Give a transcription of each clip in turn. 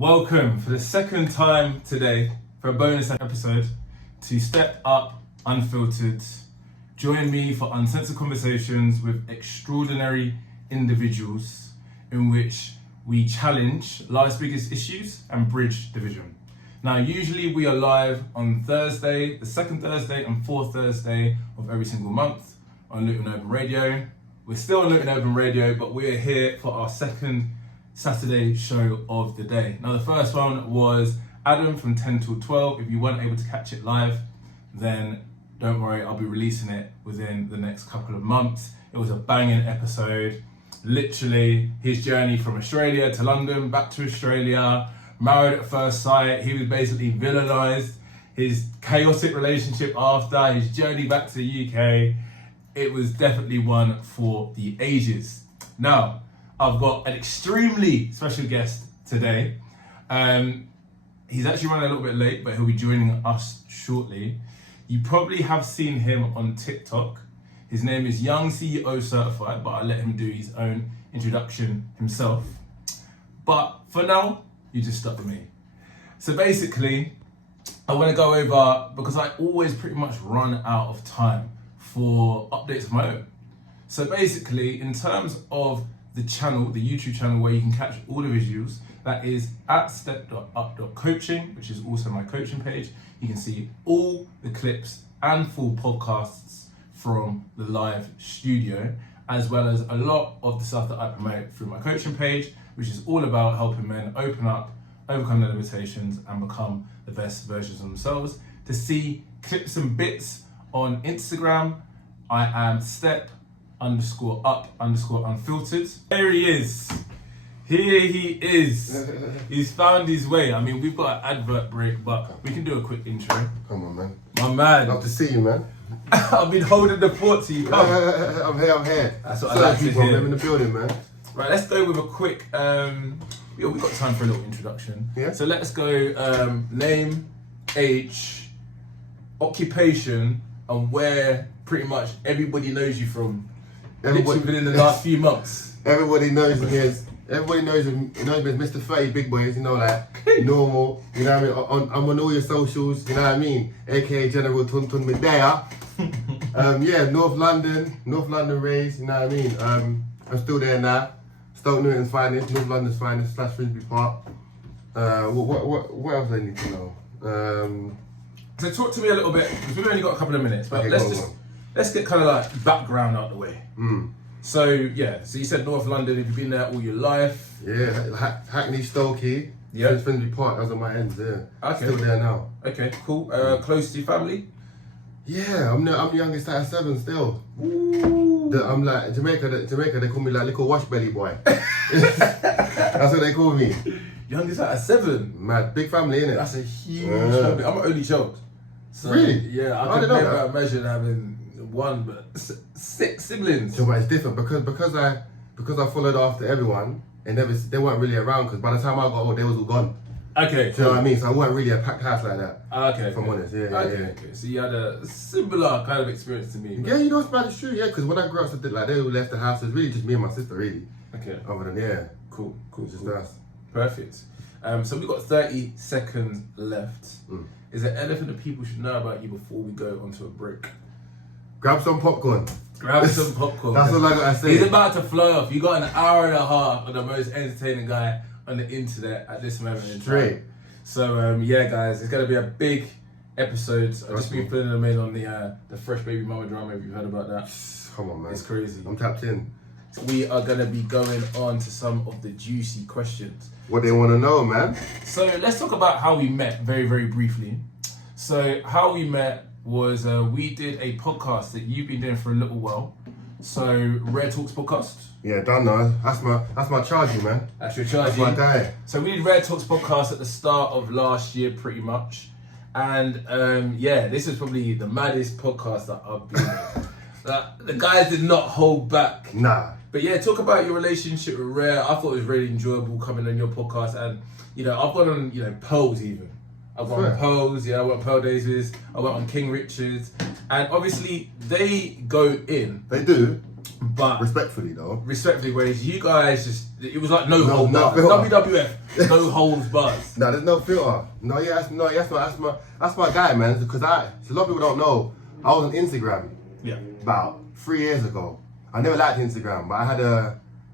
Welcome for the second time today for a bonus episode to Step Up Unfiltered. Join me for uncensored conversations with extraordinary individuals in which we challenge life's biggest issues and bridge division. Now, usually we are live on Thursday, the second Thursday and fourth Thursday of every single month on Luton Urban Radio. We're still on Luton Urban Radio, but we're here for our second Saturday show of the day. Now, the first one was Adam from 10 till 12. If you weren't able to catch it live, then don't worry, I'll be releasing it within the next couple of months. It was a banging episode. Literally, his journey from Australia to London, back to Australia, married at first sight. He was basically villainized. His chaotic relationship after, his journey back to the UK. It was definitely one for the ages. Now, I've got an extremely special guest today. He's actually running a little bit late, but he'll be joining us shortly. You probably have seen him on TikTok. His name is Young CEO Certified, but I'll let him do his own introduction himself. But for now, you just stuck with me. So basically, I want to go over, because I always pretty much run out of time for updates of my own. So basically, in terms of the channel, the YouTube channel where you can catch all the visuals, that is at step.up.coaching, which is also my coaching page. You can see all the clips and full podcasts from the live studio, as well as a lot of the stuff that I promote through my coaching page, which is all about helping men open up, overcome their limitations, and become the best versions of themselves. To see clips and bits on Instagram, I am step_up_unfiltered. There he is. Here he is. He's found his way. I mean, we've got an advert break, but we can do a quick intro. Come on, man. My man. Love to see you, man. I've been holding the fort to you. Come. I'm here. That's what I like to hear. I'm in the building, man. Right, let's go with a quick, we've got time for a little introduction. Yeah. So let's go name, age, occupation, and where pretty much everybody knows you from. Literally within the last few months. Everybody knows me as Mr. 30 Big Boys, you know, like normal, you know what I mean? I'm on all your socials, you know what I mean? AKA General Tuntun Medea. North London raised, you know what I mean? I'm still there now. Stoke Newton's finest, North London's finest, / Finsbury Park. What else do I need to know? So talk to me a little bit, because we've only got a couple of minutes, but okay, let's get kind of like background out the way. So you said North London. Have you been there all your life? Yeah, Hackney, Stokey, Finsbury Park. Those are my ends. Yeah, okay. Still there now. Okay, cool. Close to your family? Yeah, I'm the youngest out of 7 still. Ooh. I'm like Jamaica. They call me like little wash belly boy. That's what they call me. Youngest out of 7. Mad, big family, innit? That's a huge family. I'm an only child. So, really? Yeah, I could never imagine having one, but 6 siblings. So, but it's different because I followed after everyone, and they weren't really around. Because by the time I got old, they was all gone. Okay. Do you know what I mean? So I wasn't really a packed house like that. Okay. If I'm honest, yeah. Okay. So you had a similar kind of experience to me. Yeah, you know it's bad, it's true. Yeah, because when I grew up, they all left the house. It was really just me and my sister, really. Okay. Other than cool. Just us. Perfect. So we've got 30 seconds left. Is there anything that people should know about you before we go onto a break? Grab some popcorn. Grab some popcorn. That's all I gotta say. He's about to fly off. You got an hour and a half of the most entertaining guy on the internet at this moment in time. Straight. So guys, it's gonna be a big episode. I've just been filling them in on the fresh baby mama drama. If you've heard about that, come on, man. It's crazy. I'm tapped in. We are gonna be going on to some of the juicy questions. What they want to know, man. So let's talk about how we met very, very briefly. So how we met was we did a podcast that you've been doing for a little while. So Rare Talks podcast. Yeah, done now. That's my charging, man. That's your charging. That's my guy. So we did Rare Talks podcast at the start of last year, pretty much. And this is probably the maddest podcast that I've been in. The guys did not hold back. Nah. But yeah, talk about your relationship with Rare. I thought it was really enjoyable coming on your podcast, and I've gone on Pearls even. I've gone on Pearls, I went on Pearl Davies, I went on King Richards, and obviously they go in. They do. But respectfully though. Respectfully, whereas you guys it was like no hold no bars. filter. WWF, no holds bars. No, there's no filter. No, yeah, that's my guy, man. Because a lot of people don't know. I was on Instagram about 3 years ago. I never liked Instagram, but I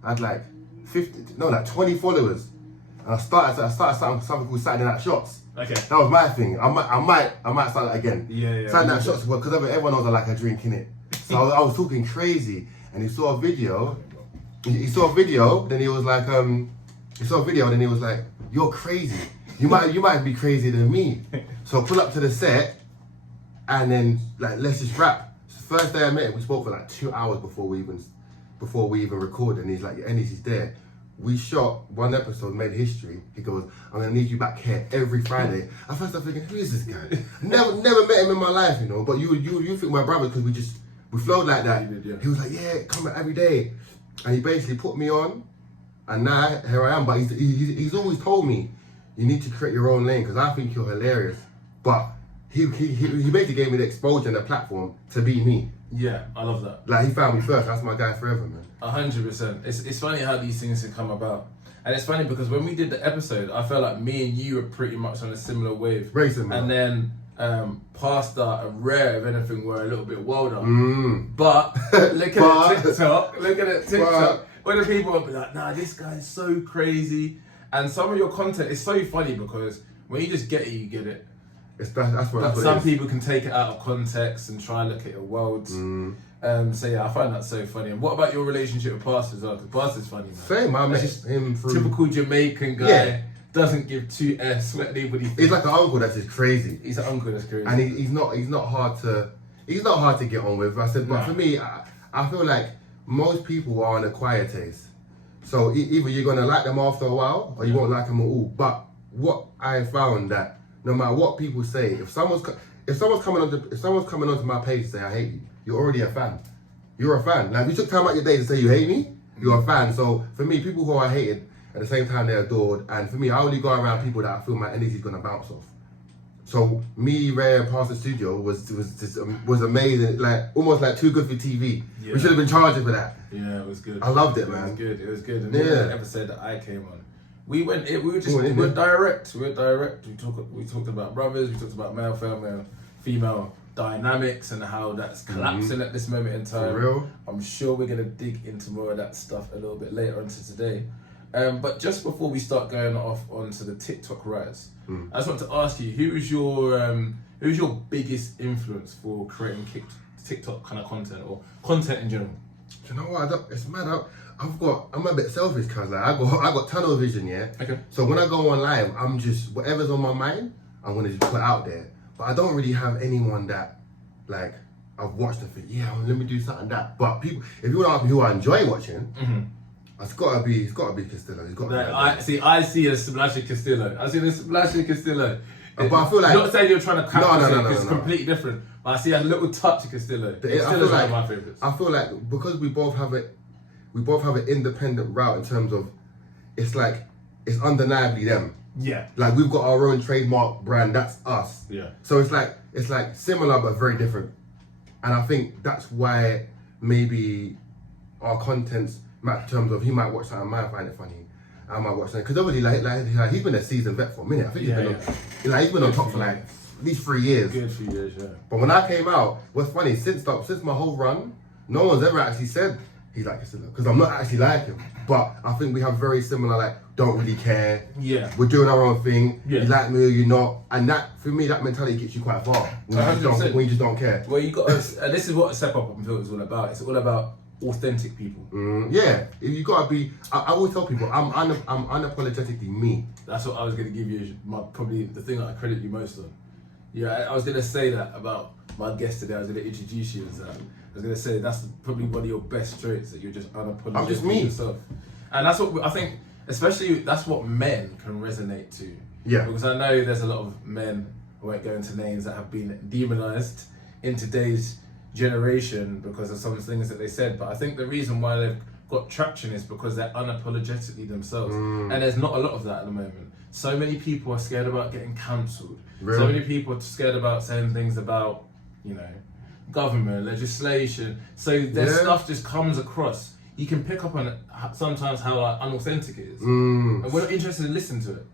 had like 20 followers. And I started something called Saturday Night Shots. Okay. That was my thing. I might start that again. Yeah. Saturday Night Shots because everyone knows I like a drink in it. So I was talking crazy, and he saw a video. He saw a video, then he was like, "You're crazy. You might be crazier than me." So I pull up to the set, and then like let's just rap. So first day I met him, we spoke for like 2 hours before we even recorded, and he's like, "Your energy's there." We shot one episode, made history. He goes, "I'm gonna need you back here every Friday." At first I'm thinking, who is this guy? never met him in my life, you know. But you think we're brothers because we flowed like that. He was like, "Yeah, come back every day," and he basically put me on, and now here I am. But he's always told me, you need to create your own lane because I think you're hilarious. But he basically gave me the exposure and the platform to be me. Yeah, I love that. Like he found me first. That's my guy forever, man. 100%. It's funny how these things can come about. And it's funny because when we did the episode, I felt like me and you were pretty much on a similar wave. Very similar. And then Pasta and Rare, if anything, were a little bit wilder. But looking at TikTok, when the people will be like, "Nah, this guy's so crazy." And some of your content is so funny because when you just get it, you get it. That's what But some people can take it out of context and try and look at your worlds. So yeah, I find that so funny. And what about your relationship with Pastor as well? Because Pastor's funny, man. Same, I met him through... Typical Jamaican guy, doesn't give two S, what anybody thinks. He's like an uncle that's just crazy. He's an uncle that's crazy. And he's not hard to get on with. I said, but for me, I feel like most people are on a quiet taste. So either you're gonna like them after a while, or you won't like them at all. But what I found that no matter what people say, if someone's coming onto my page to say I hate you, you're already a fan. You're a fan. Like if you took time out your day to say you hate me, you're a fan. So for me, people who are hated at the same time they're adored, and for me, I only go around people that I feel my energy's gonna bounce off. So me, Ray, and Pastor Studio was amazing. Like almost like too good for TV. Yeah. We should have been charging for that. Yeah, it was good. I loved it, man. It was good. And the episode that I came on, we were direct. We talked about brothers. We talked about male, female dynamics and how that's collapsing at this moment in time. For real? I'm sure we're gonna dig into more of that stuff a little bit later on to today. But just before we start going off onto the TikTok rise, I just want to ask you, who's your biggest influence for creating TikTok kind of content or content in general? You know what? It's mad. I'm a bit selfish because like, I got tunnel vision, yeah. Okay. So when I go on live, I'm just whatever's on my mind, I'm gonna just put out there. But I don't really have anyone that like I've watched and think, yeah, let me do something that. But people, if you want to ask me who I enjoy watching. It's gotta be Castillo. I see a Splash Castillo. I see the Splash Castillo. But I feel like not saying you're trying to capture no, it's completely different. But I see a little touch of Castillo. Castillo's one of my favourites. I feel like because we both have an independent route in terms of it's undeniably them. Yeah. Like we've got our own trademark brand, that's us. Yeah. So it's like similar but very different. And I think that's why maybe our content's match in terms of he might watch something, I might find it funny. I might watch something. Because obviously like he's been a seasoned vet for a minute. I think he's been on top for like at least 3 years. Good few years, yeah. But when I came out, what's funny, since my whole run, no one's ever actually said he's like Castillo. Because I'm not actually like him. But I think we have very similar, like, don't really care. Yeah. We're doing our own thing. Yeah. You like me or you're not. And that, for me, that mentality gets you quite far. When you just don't care. Well, you got and this is what Step Up Unfiltered is all about. It's all about authentic people. Yeah. You gotta be, I always tell people, I'm unapologetically me. That's what I was going to give you, probably the thing that I credit you most on. Yeah, I was going to say that about my guest today. I was going to introduce you as that. I was going to say that's probably one of your best traits, that you're just unapologetic. I'm just me. Yourself. And that's what I think, especially that's what men can resonate to. Yeah. Because I know there's a lot of men, I won't go into names, that have been demonized in today's generation because of some things that they said. But I think the reason why they've got traction is because they're unapologetically themselves. And there's not a lot of that at the moment. So many people are scared about getting cancelled. Really? So many people are scared about saying things about, government, legislation. So their stuff just comes across. You can pick up on sometimes how unauthentic it is. And we're not interested in listening to it.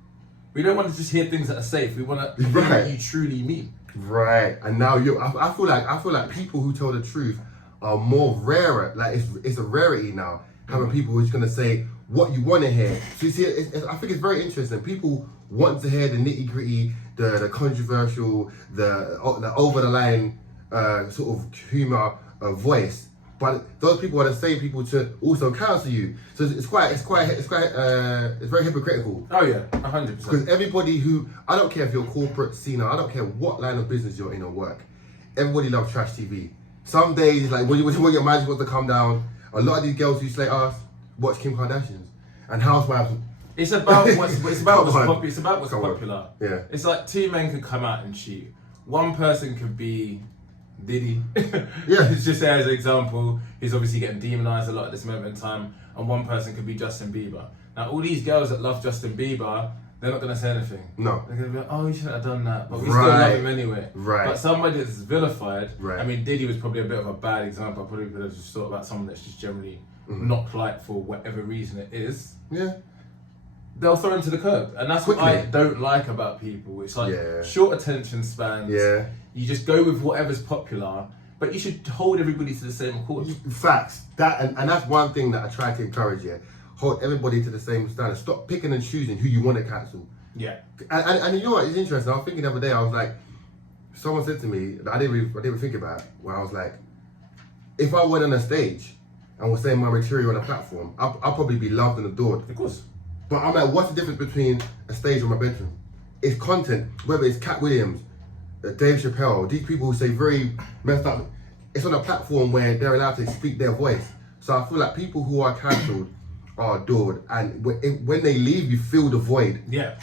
We don't want to just hear things that are safe. We want to hear what you truly mean. Right. And now I feel like people who tell the truth are more rarer. Like it's a rarity now. Having people who's gonna say what you want to hear. So you see, I think it's very interesting. People want to hear the nitty gritty, the controversial, the over the line sort of humor voice. But those people are the same people to also cancel you. So it's very hypocritical. Oh yeah, 100%. Because everybody who, I don't care if you're corporate, senior, I don't care what line of business you're in or work. Everybody loves trash TV. Some days, like when your marriage wants to come down, a lot of these girls who slay us watch Kim Kardashians and Housewives. It's about what's popular. Yeah. It's like two men could come out and cheat. One person could be Diddy. Yeah. It's just there as an example. He's obviously getting demonized a lot at this moment in time. And one person could be Justin Bieber. Now, all these girls that love Justin Bieber, they're not going to say anything. No. They're going to be like, oh, you shouldn't have done that. But we still love him anyway. Right. But somebody that's vilified, right. I mean, Diddy was probably a bit of a bad example. I probably could have just thought about someone that's just generally not polite for whatever reason it is. Yeah. They'll throw him to the curb. And that's what I don't like about people. It's like short attention spans. Yeah. You just go with whatever's popular, but you should hold everybody to the same course. Facts. And that's one thing that I try to encourage you. Hold everybody to the same standard. Stop picking and choosing who you want to cancel. Yeah. And you know what? It's interesting. I was thinking the other day. I was like, someone said to me, I didn't even think about it. Where I was like, if I went on a stage and was saying my material on a platform, I'll probably be loved and adored. Of course. But I'm like, what's the difference between a stage or my bedroom? It's content. Whether it's Cat Williams, Dave Chappelle, these people who say very messed up. It's on a platform where they're allowed to speak their voice. So I feel like people who are cancelled are adored, and when they leave, you feel the void. Yeah.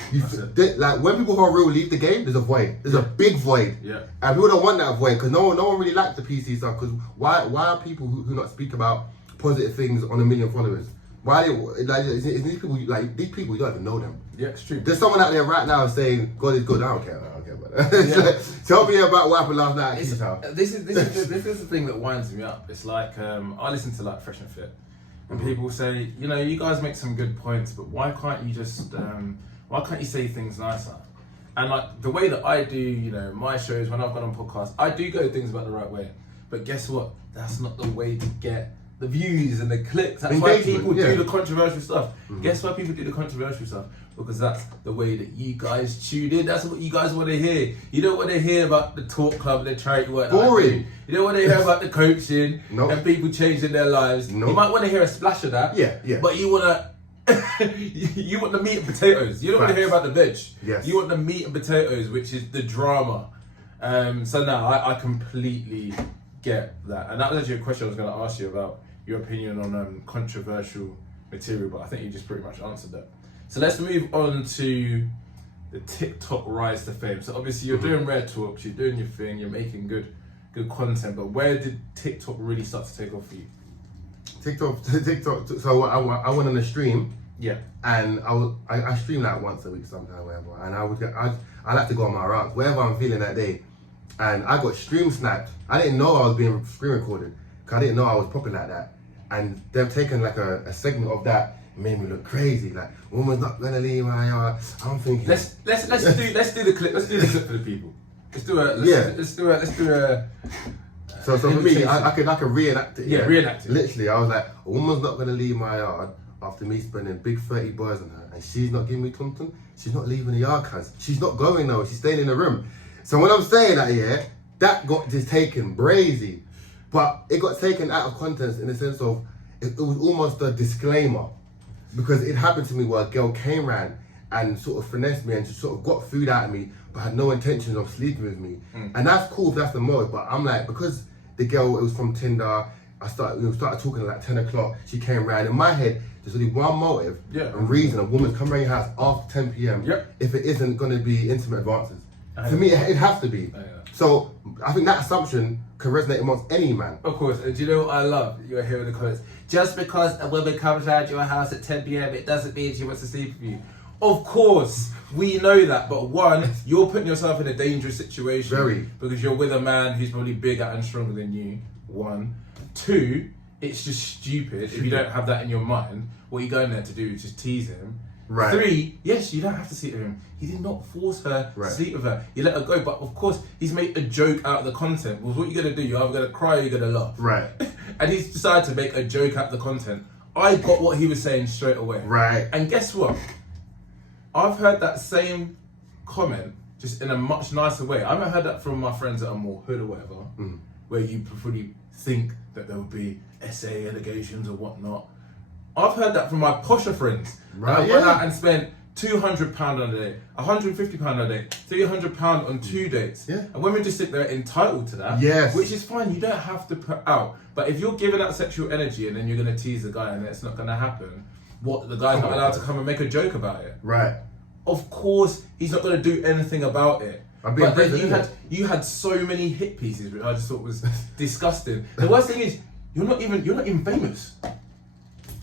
Like when people who are real leave the game, there's a void. There's a big void. Yeah. And people don't want that void because no one really likes the PC stuff. Because why are people who not speak about positive things on 1 million followers? Why is these people like these people? You don't even know them. Yeah, it's true. There's someone out there right now saying God is good. I don't care about that. Yeah. Tell me about what happened last night at Keith's house. This is the thing that winds me up. It's like I listen to like Fresh and Fit, and people say, you know, you guys make some good points, but why can't you just why can't you say things nicer? And like the way that I do, you know, my shows when I've gone on podcasts, I do go things about the right way. But guess what? That's not the way to get the views and the clicks. That's why people do the controversial stuff. Guess why people do the controversial stuff? Because that's the way that you guys tune in. That's what you guys want to hear. You don't want to hear about the talk club, the charity work. Boring. You don't want to hear about the coaching and people changing their lives. Nope. You might want to hear a splash of that. Yeah. But you want to. You want the meat and potatoes. You don't want to hear about the veg. Yes. You want the meat and potatoes, which is the drama. So now I completely get that. And that was actually a question I was going to ask you about your opinion on controversial material, but I think you just pretty much answered that. So let's move on to the TikTok rise to fame. So obviously you're doing Rare Talks, you're doing your thing, you're making good content, but where did TikTok really start to take off for you? TikTok. So I went on a stream. Yeah. And I stream like once a week sometimes, whatever. And I like to go on my rounds, wherever I'm feeling that day. And I got stream snapped. I didn't know I was being screen recorded, because I didn't know I was popping like that. And they've taken like a segment of that, made me look crazy. Like, woman's not gonna leave my yard. I'm thinking. Let's do the clip. Let's do the clip for the people. Let's do a. So for me, I could reenact it. Yeah, reenact it. Literally, I was like, a woman's not gonna leave my yard after me spending big 30 bars on her, and she's not giving me tum-tum. She's not leaving the yard, cuz she's not going though. She's staying in the room. So when I'm saying that, that got just taken brazy. But it got taken out of context in the sense of it was almost a disclaimer, because it happened to me where a girl came round and sort of finessed me and just sort of got food out of me, but had no intentions of sleeping with me. And that's cool if that's the motive, but I'm like, because the girl, it was from Tinder, I started talking at like 10 o'clock, she came round. In my head, there's only one motive and reason a woman's come around your house after 10 p.m. if it isn't going to be intimate advances. For me, it has to be. So I think that assumption can resonate amongst any man. Of course, and do you know what I love? You're hearing the comments. Just because a woman comes around your house at 10 p.m, it doesn't mean she wants to sleep with you. Of course, we know that, but one, you're putting yourself in a dangerous situation. Very. Because you're with a man who's probably bigger and stronger than you. One. Two, it's just stupid if you don't have that in your mind. What you're going there to do is just tease him. Right. Three, yes, you don't have to sleep with him. He did not force her to sleep with her. You let her go, but of course, he's made a joke out of the content. Well, what you're going to do, you're either going to cry or you're going to laugh. Right. And he's decided to make a joke out of the content. I got what he was saying straight away. Right. And guess what? I've heard that same comment just in a much nicer way. I haven't heard that from my friends that are more hood or whatever, where you probably think that there would be SA allegations or whatnot. I've heard that from my posher friends. Right, Went out and spent £200 on a date, £150 on a date, £300 on 2 dates. Yeah. And women just think they're entitled to that. Yes. Which is fine, you don't have to put out. But if you're giving out sexual energy and then you're going to tease the guy and it's not going to happen, what, the guy's not allowed to come and make a joke about it? Right. Of course, he's not going to do anything about it. I'm But being then present, you had so many hit pieces, which I just thought was disgusting. The worst thing is, you're not even famous.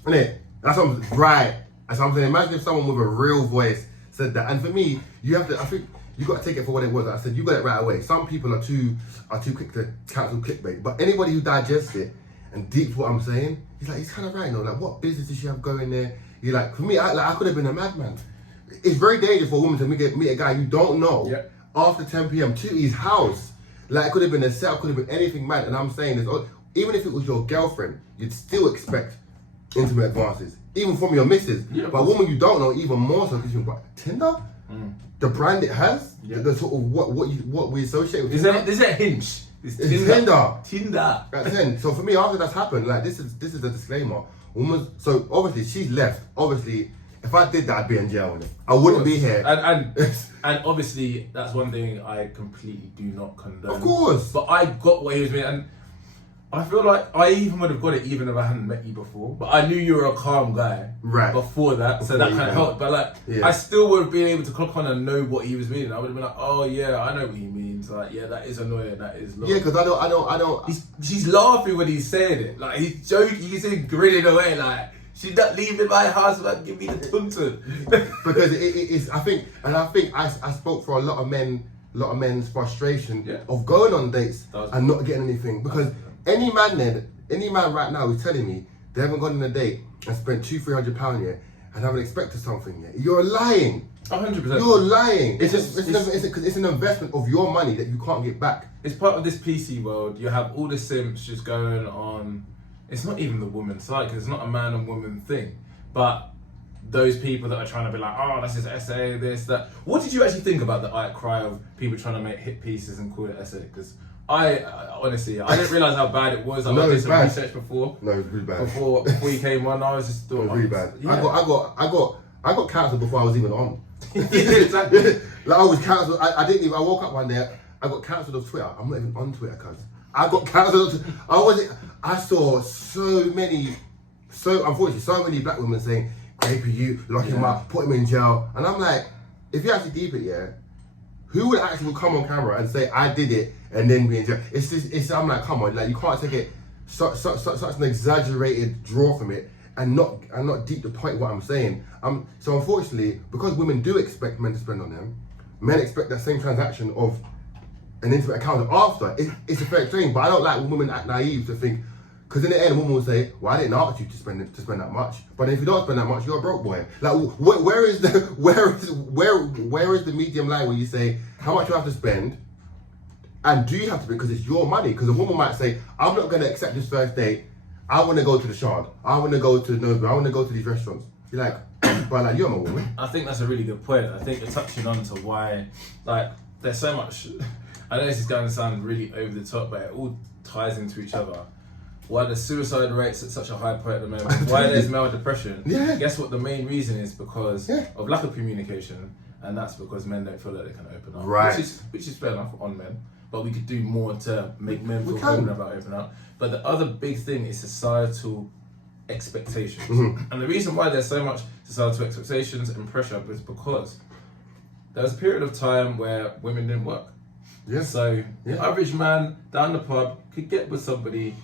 Innit? That's what I'm, right. That's what I'm saying. Imagine if someone with a real voice said that. And for me, you have to, I think you got to take it for what it was. Like I said, you got it right away. Some people are too quick to cancel clickbait. But anybody who digests it and deeps what I'm saying, he's kind of right, you know, like what business does she have going there? You're like, for me, I could have been a madman. It's very dangerous for a woman to meet a guy you don't know after 10 p.m. to his house. Like, it could have been a setup, could have been anything mad. And I'm saying this, even if it was your girlfriend, you'd still expect intimate advances, even from your missus. Yeah, but a woman you don't know, even more so, because you've got Tinder, the brand it has, the sort of what we associate with. Is that Hinge? It's Tinder. Tinder. That's it. So for me, after that's happened, like this is a disclaimer. Woman, so obviously she's left. Obviously, if I did that, I'd be in jail. I wouldn't be here. And obviously, that's one thing I completely do not condone. Of course. But I got what he was doing, and I feel like I even would have got it even if I hadn't met you before. But I knew you were a calm guy before that, so that kind of helped. But like, I still would have been able to clock on and know what he was meaning. I would have been like, oh yeah, I know what he means. Like, yeah, that is annoying. That is long. Yeah, because I don't. She's laughing when he's saying it. Like, he's joking. He's grinning away. Like, she's not leaving my house without giving me the tuntun. Because it is. I think I spoke for a lot of men's frustration of going on dates and not getting anything. Because any man right now who's telling me they haven't gone on a date and spent £200-300 yet and haven't expected something yet, you're lying. 100%. You're lying. It's an investment of your money that you can't get back. It's part of this PC world. You have all the simps just going on. It's not even the woman's side, because it's not a man and woman thing. But those people that are trying to be like, oh, that's his essay, this, that. What did you actually think about the outcry of people trying to make hit pieces and call it essay? Because I honestly, I didn't realise how bad it was. I did some research before. No, it was really bad. Before you came on, I was just thought, it was really bad. Yeah. I got cancelled before I was even on. Exactly. Like, I was cancelled. I didn't even. I woke up one day. I got cancelled off Twitter. I'm not even on Twitter, cuz I got cancelled. I saw unfortunately, so many black women saying, "Grape you, lock him up, put him in jail," and I'm like, if you actually deep it, who would actually come on camera and say I did it and then be in jail? I'm like, come on, like, you can't take it such an exaggerated draw from it and not deep the point what I'm saying. So unfortunately, because women do expect men to spend on them, men expect that same transaction of an intimate account after. It's a fair thing, but I don't like when women act naive to think, because in the end, a woman will say, well, I didn't ask you to spend that much. But if you don't spend that much, you're a broke boy. Like, where is the medium line where you say how much you have to spend, and do you have to, because it's your money? Because a woman might say, I'm not going to accept this first date. I want to go to the Shard. I want to go to Nova. I want to go to these restaurants. You're like, but like, you're my woman. I think that's a really good point. I think you're touching on to why, like, there's so much. I know this is going to sound really over the top, but it all ties into each other. Why the suicide rate's at such a high point at the moment? Why there's male depression? Guess what the main reason is? Because of lack of communication, and that's because men don't feel like they can open up. Right. Which is fair enough on men, but we could do more to make men feel confident about opening up. But the other big thing is societal expectations. And the reason why there's so much societal expectations and pressure is because there was a period of time where women didn't work. So the average man down the pub could get with somebody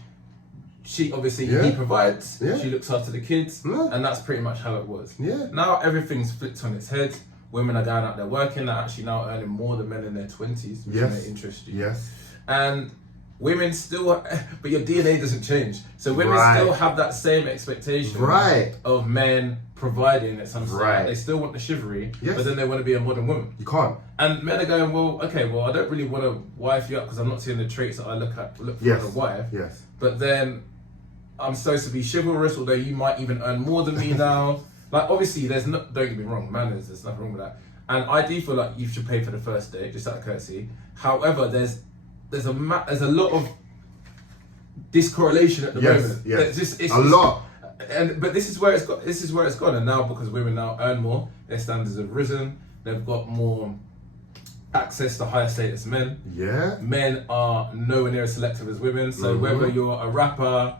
she obviously Yeah. he provides, Yeah. she looks after the kids, Yeah. and that's pretty much how it was. Yeah. Now everything's flipped on its head. Women are going out there working, they're actually now earning more than men in their 20s, which Yes. may interest you. Yes. And women still, but your DNA doesn't change. So women Right. still have that same expectation Right. of men providing at some stage. Right. They still want the chivalry, Yes. but then they want to be a modern woman. You can't. And men are going, well, okay, well, I don't really want to wife you up because I'm not seeing the traits that I look for Yes. in a wife. Yes. But then I'm supposed to be chivalrous, although you might even earn more than me now. Like, obviously, there's no, don't get me wrong, manners, there's nothing wrong with that. And I do feel like you should pay for the first date, just out of courtesy. However, there's a lot of discorrelation at the Yes. moment. Yes. It's a lot. But this is where it's got. This is where it's gone. And now, because women now earn more, their standards have risen. They've got more access to higher status men. Yeah. Men are nowhere near as selective as women. So Mhm. whether you're a rapper,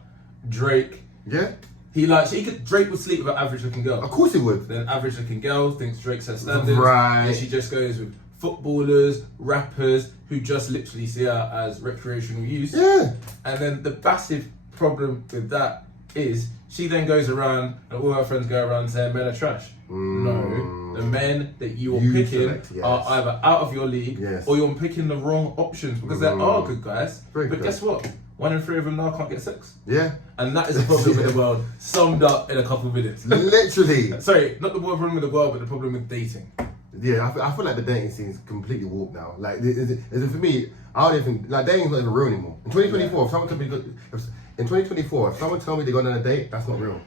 Drake, Yeah. Drake would sleep with an average looking girl. Of course it would. Then average looking girl thinks Drake's her standards. Right. And she just goes with footballers, rappers who just literally see her as recreational use. Yeah. And then the massive problem with that is she then goes around and all her friends go around saying men are trash. No, the men that you're You picking select, yes. are either out of your league Yes. or you're picking the wrong options because there are good guys. Very but good. guess what? 1 in 3 of them now can't get sex. Yeah. And that is the problem with the world, summed up in a couple of minutes. Literally. Sorry, not the problem with the world, but the problem with dating. Yeah, I feel like the dating scene is completely warped now. Like, for me, I don't even like dating's not even real anymore. In 2024, if someone told me in 2024, if someone told me they're going on a date, that's not real.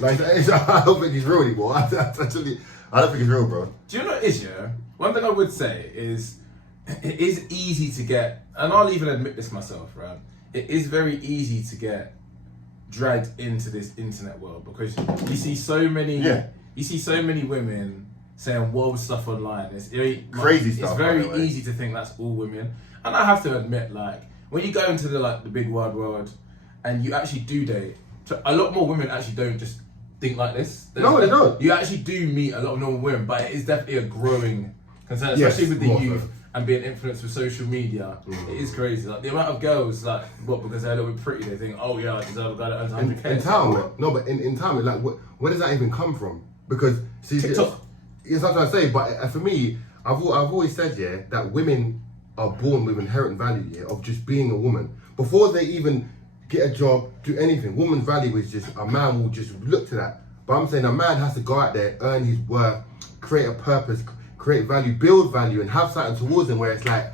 Like, I don't think it's real anymore. I don't think it's real, bro. Do you know what it is, yeah? One thing I would say is it is easy to get, and I'll even admit this myself, right? It is very easy to get dragged into this internet world because you see so many women saying wild stuff online. Crazy stuff, It's very by the way. easy to think that's all women. And I have to admit, like, when you go into the big wide world and you actually do date, so a lot more women actually don't just think like this. No, they don't. You actually do meet a lot of normal women, but it is definitely a growing concern, Yes, especially with the more youth so. and being influenced with social media. It is crazy. Like, the amount of girls, because they're a little bit pretty, they think, oh yeah, I deserve a guy that earns 100k. Entitlement. No, but entitlement, like, where does that even come from? Because, see, TikTok. Yes, that's what I say. But for me, I've always said, yeah, that women are born with inherent value, yeah, of just being a woman. Before they even get a job, do anything, woman's value is just, a man will just look to that. But I'm saying a man has to go out there, earn his worth, create a purpose, create value, build value, and have something towards him where it's like,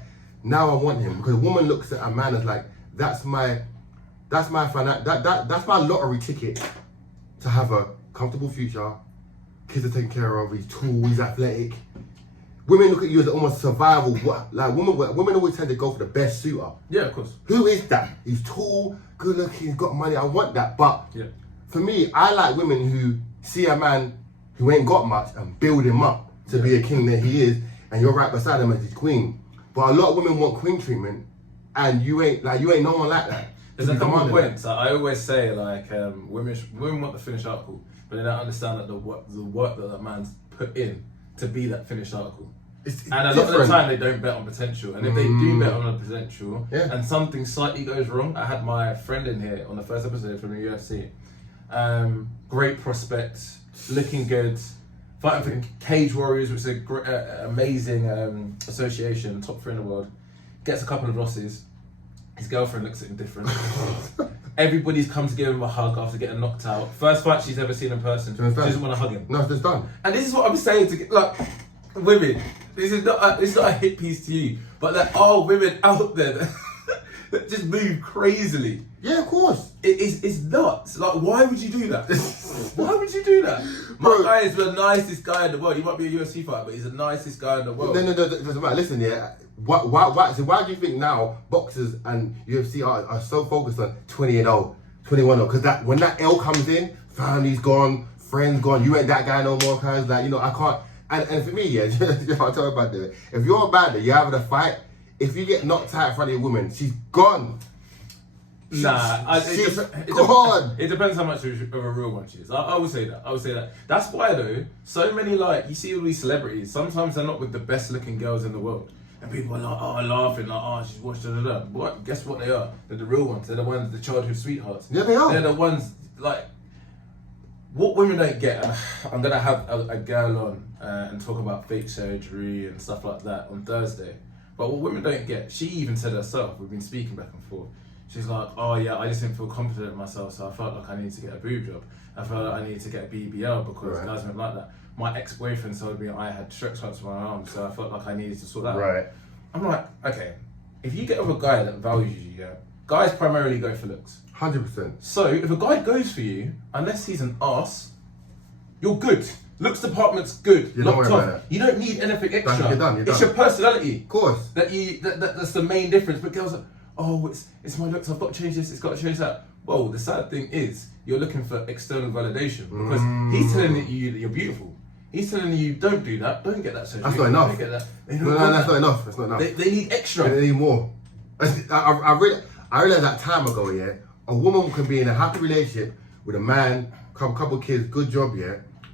now I want him. Because a woman looks at a man as like, that's my lottery ticket to have a comfortable future. Kids are taken care of. He's tall. He's athletic. Women look at you as almost survival. Women always tend to go for the best suitor. Yeah, of course. Who is that? He's tall, good looking, he's got money. I want that. But Yeah. for me, I like women who see a man who ain't got much and build him up to be a king that he is, and you're right beside him as his queen. But a lot of women want queen treatment, and you ain't no one like that. There's to a be couple of commanded. points. I always say, women want the finished article, but they don't understand that the work that man's put in to be that finished article. And a lot of the time they don't bet on potential. And if they do bet on the potential and something slightly goes wrong, I had my friend in here on the first episode from the UFC. Great prospect, looking good, fighting for Cage Warriors, which is an amazing association, top 3 in the world. Gets a couple of losses. His girlfriend looks at him different. Everybody's come to give him a hug after getting knocked out. First fight she's ever seen in person. She doesn't want to hug him. No, it's just done. And this is what I'm saying to women. This is not a hit piece to you, but there are women out there that just move crazily. Yeah, of course. It's nuts. Like, why would you do that? Why would you do that? Bro. My guy is the nicest guy in the world. He might be a UFC fighter, but he's the nicest guy in the world. No, doesn't matter. Listen, yeah. Why do you think now boxers and UFC are so focused on 20-0, 21-0? Because when that L comes in, family's gone, friends gone, you ain't that guy no more. Cause I can't. And for me, yeah, I'll tell you about that. If you're a batter, you're having a fight. If you get knocked out in front of a woman, she's gone. She's gone. It depends how much of a real one she is. I would say that. That's why though, so many you see all these celebrities, sometimes they're not with the best looking girls in the world. And people are like, laughing, like, she's watched da. What? Guess what they are? They're the real ones. They're the ones, the childhood sweethearts. Yeah, they are. They're the ones, like, what women don't get, and I'm going to have a girl on and talk about fake surgery and stuff like that on Thursday. But what women don't get, she even said herself, we've been speaking back and forth, she's like, I just didn't feel confident in myself, so I felt like I needed to get a boob job. I felt like I needed to get a BBL because guys don't like that. My ex-boyfriend told me I had stretch marks on my arms, so I felt like I needed to sort that out. I'm like, okay, if you get with a guy that values you, guys primarily go for looks. 100%. So if a guy goes for you, unless he's an arse, you're good. Looks department's good. Don't worry about that. You don't need anything extra. You're done. It's your personality. Of course. That's the main difference. But girls are, it's my looks, I've got to change this, it's got to change that. Well, the sad thing is, you're looking for external validation because he's telling you that you're beautiful. He's telling you, don't do that, don't get that surgery. That's not enough. Don't get that. No, that's not enough. That's not enough. They need extra. They need more. I realized that time ago, a woman can be in a happy relationship with a man, couple kids, good job,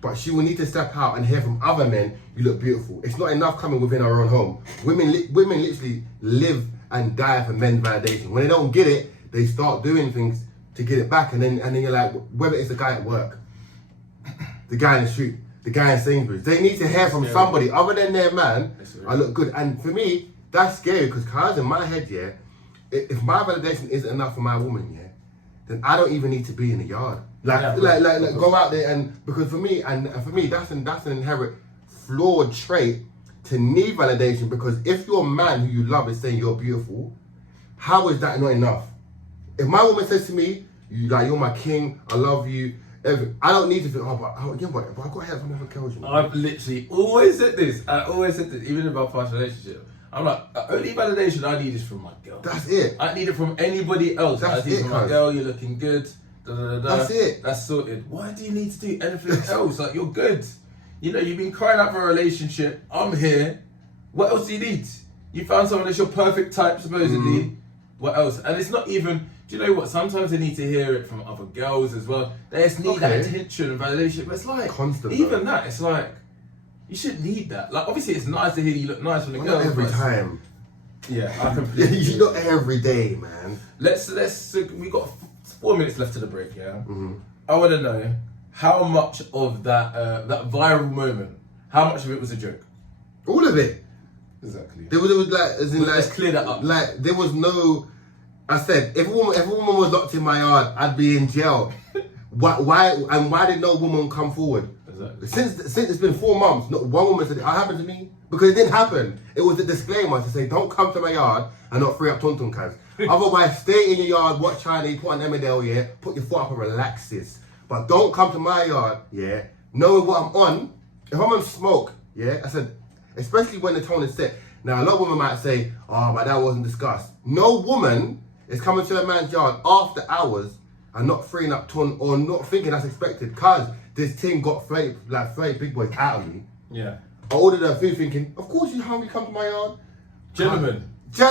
but she will need to step out and hear from other men, you look beautiful. It's not enough coming within our own home. Women literally live and die for men's validation. When they don't get it, they start doing things to get it back, and then you're like, whether it's the guy at work, the guy in the street, the guy in Sainsbury's, they need to hear from somebody other than their man, I look good. And for me, that's scary because in my head, if my validation isn't enough for my woman, then I don't even need to be in the yard. Like go out there, and because for me, that's an inherent flawed trait to need validation, because if your man who you love is saying you're beautiful, how is that not enough? If my woman says to me, you're my king, I love you, I don't need to think, but I got to have some other girls. I've literally always said this, even in my past relationship. I'm like, the only validation I need is from my girl. That's it. I need it from anybody else. I need it from my girl, you're looking good, That's it. That's sorted. Why do you need to do anything else? Like, you're good. You've been crying out for a relationship. I'm here. What else do you need? You found someone that's your perfect type, supposedly. What else? And it's not even, do you know what? Sometimes they need to hear it from other girls as well. They just need that attention and validation. But it's like, constant, even that, it's like, you shouldn't need that. Like, obviously it's nice to hear you look nice from the girls. Not every time. Yeah, I completely you not every day, man. We got 4 minutes left to the break, I want to know how much of that viral moment, how much of it was a joke? All of it. Exactly. There was like, as in, let's clear that up. Like, there was no. I said, if a woman was locked in my yard, I'd be in jail. Why did no woman come forward? Exactly. Since it's been 4 months, not one woman said it happened to me, because it didn't happen. It was a disclaimer to say, don't come to my yard and not free up tonton cans. Otherwise, stay in your yard, watch China, put on Emmerdale, put your foot up and relax this. But don't come to my yard, knowing what I'm on. If I'm on smoke, I said, especially when the tone is set. Now, a lot of women might say, but that wasn't discussed. No woman is coming to a man's yard after hours and not freeing up ton or not thinking that's expected, because this thing got 30 big boys out of me. Yeah. I ordered her food thinking, of course you hungry, come to my yard. Gentlemen. I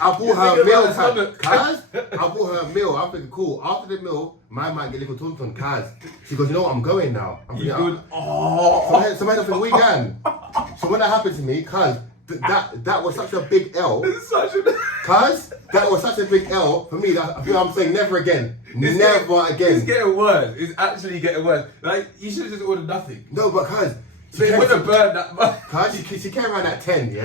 bought her a meal, cuz. I bought her a meal. I'm thinking, cool. After the meal, mine might get little tonton, cuz. She goes, you know what, I'm going now. I'm You thinking, good? Oh. So I had a weekend. So when that happened to me, cuz, that was such a big L. Cuz, that was such a big L for me. I feel I'm saying never again. Never again. It's getting worse. It's actually getting worse. Like, you should have just ordered nothing. No, but cuz. They would have burned that much. Cuz, she came around at 10,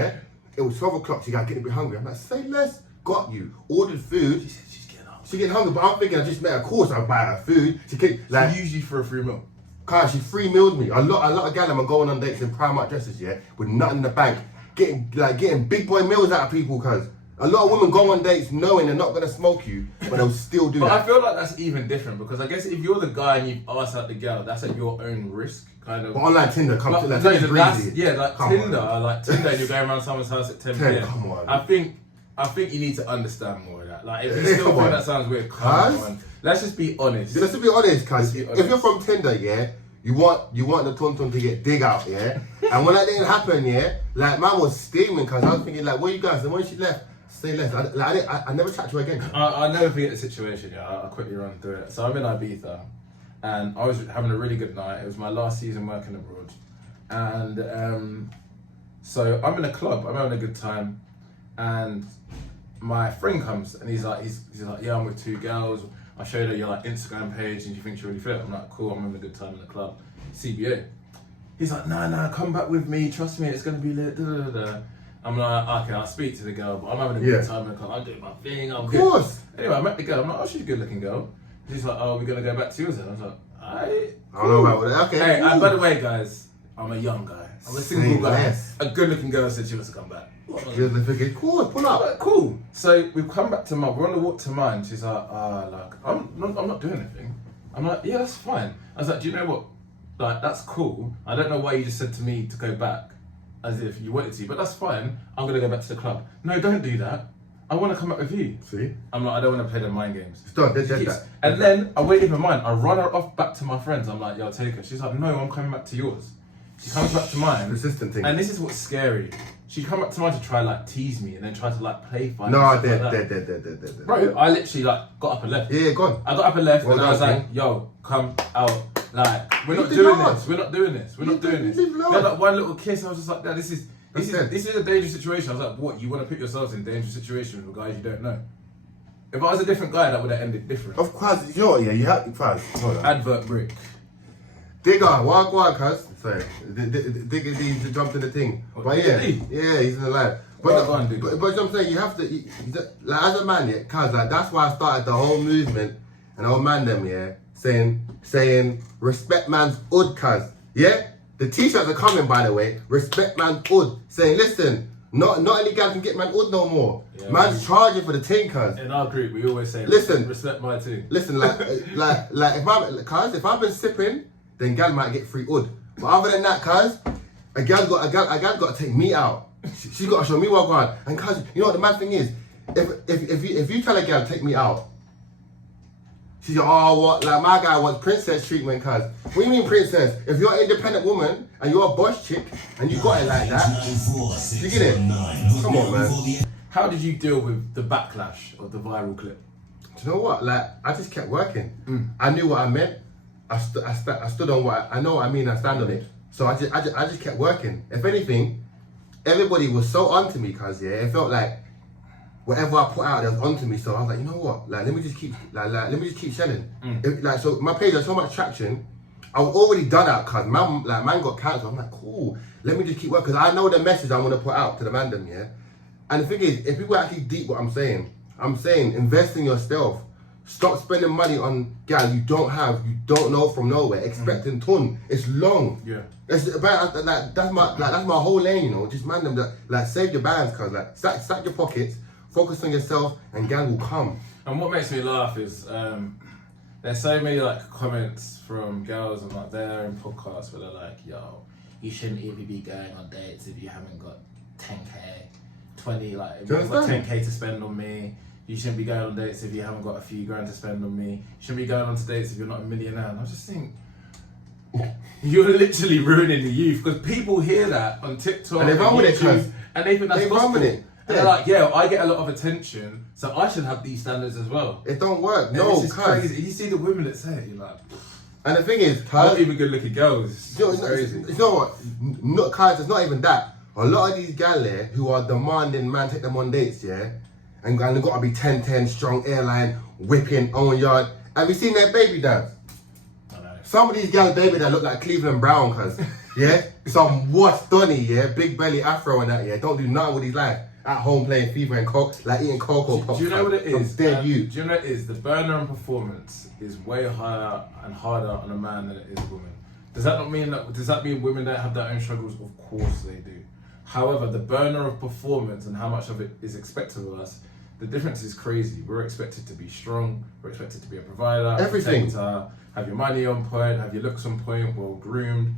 It was 12 o'clock, she got getting a bit hungry. I'm like, say less, got you. Ordered food. She said she's getting hungry. She getting hungry, but I'm thinking I just met her. Of course I'll buy her food. She came, like, so usually for a free meal. Cuz, she free mealed me. A lot of gallum are going on dates in Primark dresses, with nothing in the bank. Getting big boy meals out of people, cuz. A lot of women go on dates knowing they're not gonna smoke you, but they'll still do that. But I feel like that's even different, because I guess if you're the guy and you've asked out the girl, that's at your own risk, kind of. But online Tinder, Tinder's Tinder, Tinder, and you're going around someone's house at 10 p.m. Come on. I think you need to understand more of that. Like, if you still think that sounds weird, come on. Let's just be honest. Let's just be honest, cuz. If you're from Tinder, you want the tonton to get dig out, And when that didn't happen, like, man was steaming, cuz. I was thinking, like, where you guys? And when she left, say less. I never chat to her again. I'll never forget the situation, I'll quickly run through it. So I'm in Ibiza, and I was having a really good night. It was my last season working abroad. And So I'm in a club, I'm having a good time, and my friend comes and he's like, yeah, I'm with 2 girls. I showed her your like Instagram page and you think she really fit. I'm like, cool, I'm having a good time in the club. CBA. He's like, nah, come back with me. Trust me, it's gonna be lit. Da, da, da, da. I'm like, okay, I'll speak to the girl, but I'm having a good time in the club. I'm doing my thing. I'm good. Of course. Anyway, I met the girl. I'm like, oh, she's a good-looking girl. She's like, oh, we're gonna go back to yours then. I was like, alright. I don't know about that. Okay. Hey, and by the way, guys, I'm a young guy. I'm a single guy. A good-looking girl said she wants to come back. You're the thinking, cool, pull up. Like, cool. So we've come back to mine. We're on the walk to mine. She's like, like, I'm not doing anything. I'm like, yeah, that's fine. I was like, do you know what? Like, that's cool. I don't know why you just said to me to go back, as if you wanted to, but that's fine. I'm gonna go back to the club. No, don't do that. I want to come back with you. See? I'm like, I don't want to play the mind games. Stop, that. And then I wait in my mind. I run her off back to my friends. I'm like, yo, take her. She's like, no, I'm coming back to yours. She comes back to mine. Persistent thing. And this is what's scary. She come back to mine to try like tease me and then try to like play fight. No, like dead. Bro, I literally like got up and left. Yeah, go on. I got up and left and I was like, yo, come out. Like, we're not doing this. We're not doing this. They're like one little kiss. I was just like, this is a dangerous situation. I was like, what? You want to put yourselves in a dangerous situation with guys you don't know? If I was a different guy, that would have ended different. Of course, you know what? Yeah, you have to. Hold on. Advert brick. Digger, walk, cuz. Sorry, Digger needs to jump in the thing. But yeah, he's in the live. But I'm saying you have to, like as a man, yeah, cuz like that's why I started the whole movement and the whole man them, yeah, saying respect man's oud, cuz, yeah. The t-shirts are coming, by the way. Respect man's oud, saying listen, not any guy can get man oud no more. Yeah, man's charging for the thing, cuz. In our group, we always say, listen, respect my team. Listen, like if I've been sipping, then gal might get free oud. But other than that, cuz, a gal got to take me out. She's got to show me what going on. And cuz, you know what the mad thing is? If you tell a gal take me out, she's like, oh, what? Like my guy wants princess treatment, cuz. What do you mean princess? If you're an independent woman and you're a boss chick and you got it like that, you get it? Come on, man. How did you deal with the backlash of the viral clip? Do you know what? Like, I just kept working. I knew what I meant. I stood on what I know what I mean. I stand on it. So I just kept working. If anything, everybody was so onto me, cuz it felt like whatever I put out, they was onto me. So I was like, you know what? Like, let me just keep selling. So my page had so much traction. I was already done out, cuz man got cancelled. I'm like, cool. Let me just keep working, cuz I know the message I want to put out to the mandem, yeah. And the thing is, if people actually deep what I'm saying invest in yourself. Stop spending money on gal you don't have, you don't know from nowhere, expecting ton. It's long. Yeah. It's about that's my whole lane, you know. Just man them that like save your bands, cuz like stack your pockets, focus on yourself, and gal will come. And what makes me laugh is there's so many like comments from girls on like their own podcasts where they're like, yo, you shouldn't even be going on dates if you haven't got 10k, 20 like if you've got 10k to spend on me. You shouldn't be going on dates if you haven't got a few grand to spend on me. You shouldn't be going on to dates if you're not a millionaire. And I just think, you're literally ruining the youth because people hear that on TikTok and they run with it, cuz. And they think that's gospel. And they're like, yeah, I get a lot of attention, so I should have these standards as well. It don't work. And no, this is crazy. You see the women that say it, you're like, and the thing is, cuz, not even good looking girls. It's crazy. You know what? Not cuz, it's not even that. A lot of these gal there who are demanding man take them on dates, yeah. And they've got to be 10-10, strong airline, whipping, own yard. Have you seen their baby dads? I know. Some of these girls' baby dads look like Cleveland Brown, cuz. Yeah? Some what Donny, yeah? Big belly afro and that, yeah? Don't do nothing with his life. At home playing FIFA and coke, like eating cocoa pops. Do you know what it is? Do you know what it is? The burner on performance is way higher and harder on a man than it is a woman. Does that mean women don't have their own struggles? Of course they do. However, the burner of performance and how much of it is expected of us, the difference is crazy. We're expected to be strong, we're expected to be a provider, everything. Protector, have your money on point, have your looks on point, well groomed.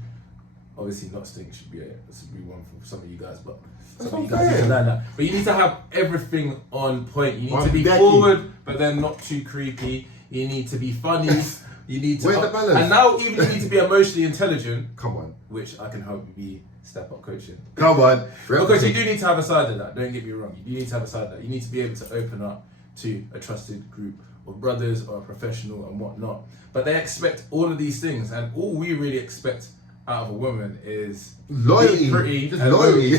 Obviously not stink should be one for some of you guys, but some of you guys learn that. But you need to have everything on point. You need to be forward, but then not too creepy. You need to be funny. You need to where's the balance? And now even you need to be emotionally intelligent. Come on. Which I can help you be Step Up coaching. Come on. Because you do need to have a side of that, don't get me wrong. You need to have a side of that. You need to be able to open up to a trusted group of brothers or a professional and whatnot. But they expect all of these things, and all we really expect out of a woman is loyalty. be pretty, Just loyalty.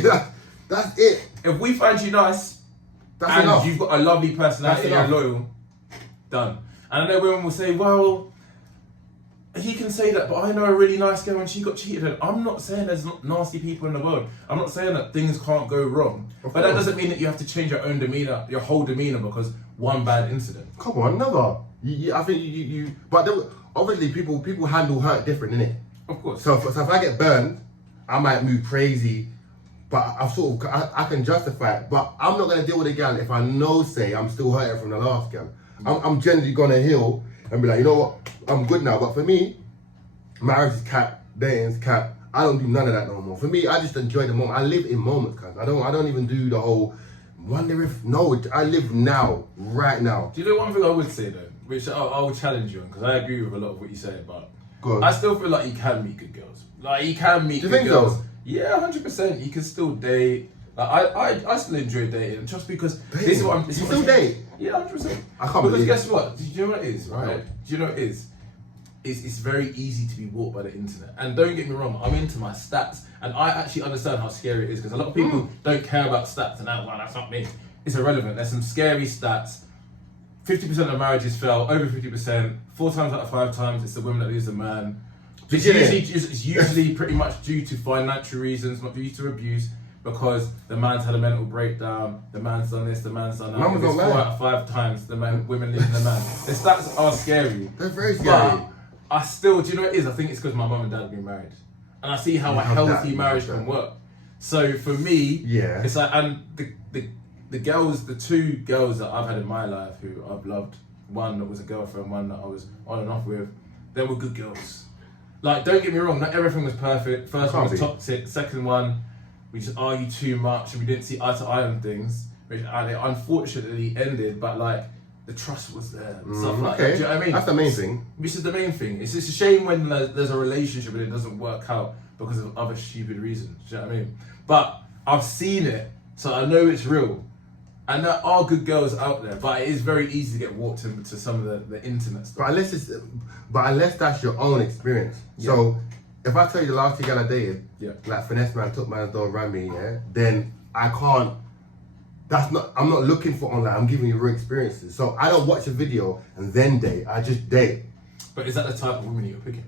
That's it. If we find you nice, That's and enough. you've got a lovely personality and That's you're loyal, done. And I know women will say, well, he can say that, but I know a really nice girl and she got cheated on. I'm not saying there's not nasty people in the world. I'm not saying that things can't go wrong. But that doesn't mean that you have to change your own demeanour, your whole demeanour, because one bad incident. Come on, never. I think you but obviously people handle hurt different, innit? Of course. So if I get burned, I might move crazy, but I can justify it. But I'm not gonna deal with a girl if I know, say, I'm still hurting from the last girl. I'm generally gonna heal and be like, you know what, I'm good now. But for me, marriage is cap, dating is cap. I don't do none of that no more. For me, I just enjoy the moment. I live in moments, cuz I don't even do the whole wonder if. No, I live now, right now. Do you know one thing I would say though, which I will challenge you on, because I agree with a lot of what you say, but Go on. I still feel like you can meet good girls. Like you can meet Do you good think girls. so? Yeah, 100%. You can still date. Like I still enjoy dating, just because this is what I'm. You still date? Yeah, 100%. I can't Because believe guess it. what? Do you know what it is, right? No. Do you know what it is? It's very easy to be walked by the internet. And don't get me wrong, I'm into my stats, and I actually understand how scary it is, because a lot of people don't care about stats, and well, that's not me. It's irrelevant. There's some scary stats. 50% of marriages fail, over 50%. 4 times out of 5 times, it's the women that lose the man. It's usually pretty much due to financial reasons, not due to abuse, because the man's had a mental breakdown, the man's done this, the man's done that. Mamas It's don't 4 lie. out of 5 times the women losing the man. The stats are scary. They're very scary. But I still, do you know what it is? I think it's because my mum and dad have been married. And I see how a healthy marriage can work. So for me, Yeah. it's like, and the girls, the 2 girls that I've had in my life who I've loved, one that was a girlfriend, one that I was on and off with, they were good girls. Like, don't get me wrong, not everything was perfect. First one was toxic, second one, we just argued too much and we didn't see eye to eye on things, which it unfortunately ended, but like, the trust was there and stuff like that. Do you know what I mean? That's the main thing. Which is the main thing. It's just a shame when there's a relationship and it doesn't work out because of other stupid reasons. Do you know what I mean? But I've seen it, so I know it's real. And there are good girls out there, but it is very easy to get walked into some of the internet stuff. But unless that's your own experience. Yeah. So if I tell you the last 2 girls I dated, Yeah. like finesse man took man's door, ran me, yeah, then I can't. I'm not looking for online. I'm giving you real experiences. So I don't watch a video and then date. I just date. But is that the type of woman you're picking?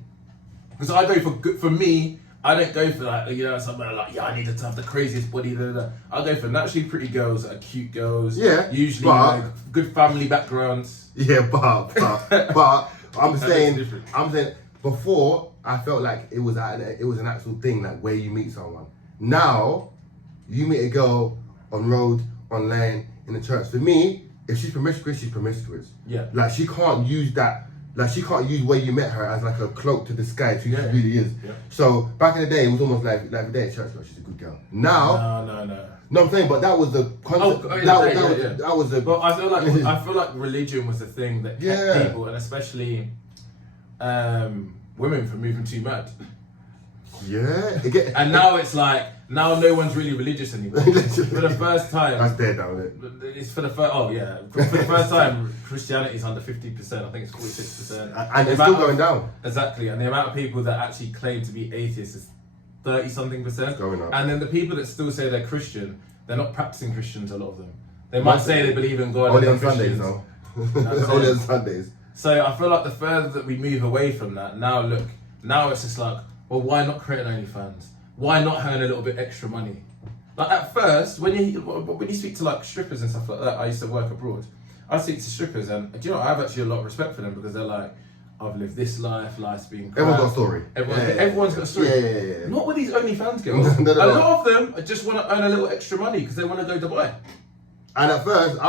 Because I go for me, I don't go for like, you know, somebody like, yeah, I need to have the craziest body, da, da, da. I go for naturally pretty girls that are cute girls. Yeah, Usually, but- you know, good family backgrounds. Yeah, but I'm That saying makes it different. before I felt like it was an actual thing, like where you meet someone. Now you meet a girl on road, online, in the church. For me, if she's promiscuous, she's promiscuous. Yeah. Like she can't use that. Like she can't use where you met her as like a cloak to disguise who she really is. Yeah. So back in the day, it was almost like the day at church, she's a good girl. Now, no, I'm saying, but that was the concept. That was the. But I feel like religion was the thing that kept people, and especially women, from moving too mad. Yeah. And now it's like, now no one's really religious anymore. For the first time. That's dead now, isn't it? It's for the first, for the first time, Christianity is under 50%. I think it's 46%. And it's still going down. Exactly. And the amount of people that actually claim to be atheists is 30-something%. Going up. And then the people that still say they're Christian, they're not practicing Christians, a lot of them. They might say they believe in God. Only and on they're Sundays, Christians. though. Only on Sundays. So I feel like the further that we move away from that, now it's just like, well, why not create an OnlyFans? Why not earn a little bit extra money? Like at first, when you speak to like strippers and stuff like that, I used to work abroad. I speak to strippers, and do you know, I have actually a lot of respect for them, because they're like, I've lived this life, life's been crap. Everyone's got a story. Everyone's got a story. Yeah. Not with these OnlyFans girls. No. A lot of them just want to earn a little extra money because they want to go to Dubai. And at first, I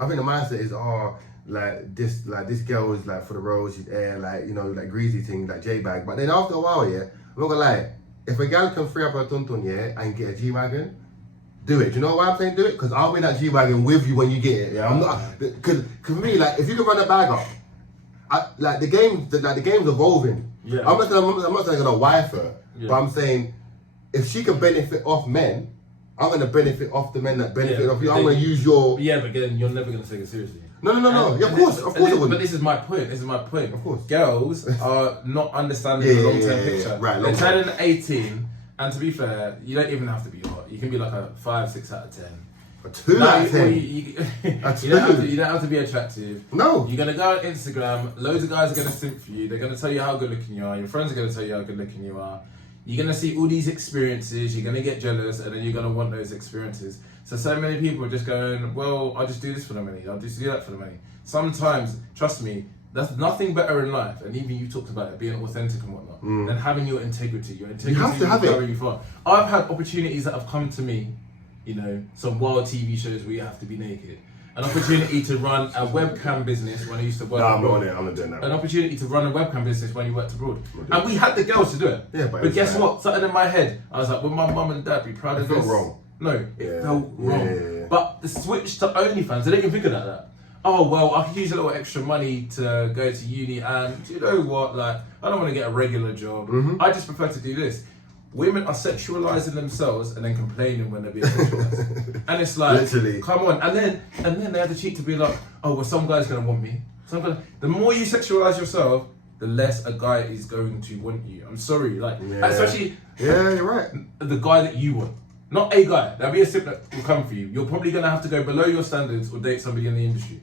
think the mindset is, this girl is like for the road, she's like, you know, like greasy thing, like J-bag. But then after a while, yeah, I'm not gonna lie, if a gal can free up her tuntun, yeah, and get a G-Wagon, do it. Do you know why I'm saying do it? Because I'll be in that G-Wagon with you when you get it. Yeah, I'm not, because for me, like, if you can run a bag up, the game's evolving. Yeah. I'm not saying I'm gonna wife her, Yeah. but I'm saying if she can benefit off men, I'm gonna benefit off the men that benefit off you. I'm gonna use your. Yeah, but again, you're never going to take it seriously. No. Yeah, of course it wouldn't. But this is my point. Of course. Girls are not understanding the long-term picture. Right, They're long-term. turning 18, and to be fair, you don't even have to be hot. You can be like a 5, 6 out of 10. A 2 out of 10. You don't have to be attractive. No. You're gonna go on Instagram. Loads of guys are gonna simp for you. They're gonna tell you how good looking you are. Your friends are gonna tell you how good looking you are. You're gonna see all these experiences. You're gonna get jealous, and then you're gonna want those experiences. So many people are just going, well, I'll just do this for the money. I'll just do that for the money. Sometimes, trust me, there's nothing better in life, and even you talked about it, being authentic and whatnot, than having your integrity. Your integrity You have to have will it. carry you far. I've had opportunities that have come to me, you know, some wild TV shows where you have to be naked. An opportunity to run a webcam business when I used to work I'm abroad. not on it. I'm not doing that. An opportunity to run a webcam business when you worked abroad. And we had the girls to do it. Yeah, but guess like, what? Something in my head, I was like, will my mum and dad be proud of It felt this? wrong. No, it felt wrong. Yeah. But the switch to OnlyFans, they didn't even think of that. Oh, well, I could use a little extra money to go to uni, and do you know what? Like, I don't want to get a regular job. I just prefer to do this. Women are sexualizing themselves and then complaining when they're being sexualized. And it's like, Literally. come on. And then they have the cheek to be like, oh, well, some guy's going to want me. The more you sexualize yourself, the less a guy is going to want you. I'm sorry. Like, especially you're right. the guy that you want. Not a guy. There'll be a simp that will come for you. You're probably going to have to go below your standards or date somebody in the industry.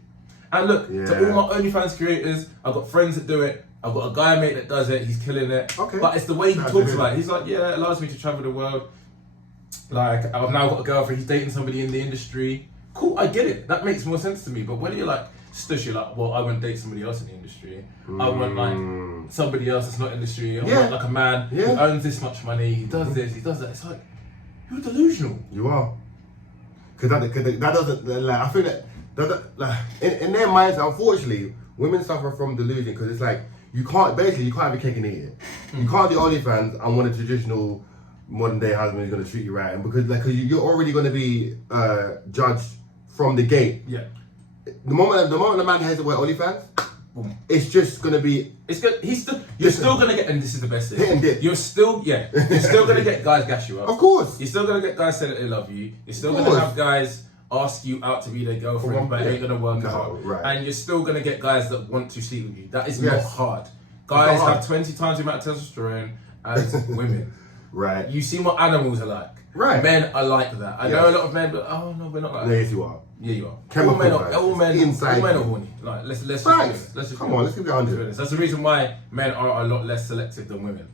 And look, to all my OnlyFans creators, I've got friends that do it. I've got a guy mate that does it. He's killing it. Okay. But it's the way he talks about it. He's like, yeah, it allows me to travel the world. Like, I've now got a girlfriend. He's dating somebody in the industry. Cool, I get it. That makes more sense to me. But when you're like, stush, you're like, well, I won't date somebody else in the industry. I want like somebody else that's not in the industry. I want like a man who earns this much money. He does this, he does that. It's like, you're delusional. You are. Because that doesn't, like, I think that like, in their minds, unfortunately, women suffer from delusion because it's like, you can't have your cake and eat it. You can't do OnlyFans and want a traditional modern day husband who's going to treat you right. And because you're already going to be judged from the gate. Yeah. The moment the man has to wear OnlyFans, it's just going to be... It's good. You're still going to get, and this is the best thing. Hit and dip. You're still going to get guys gash you up. Of course. You're still going to get guys say that they love you. You're still going to have guys ask you out to be their girlfriend, but it ain't going to work out. Right. And you're still going to get guys that want to sleep with you. That is not hard. Guys have 20 times the amount of testosterone as women. Right. You see what animals are like. Right. Men are like that. I know a lot of men, but oh no, we're not like that. Yes, you are. Yeah, you are. Chemical All men inside are horny. Like, let's just Come on, let's keep it 100. That's the reason why men are a lot less selective than women.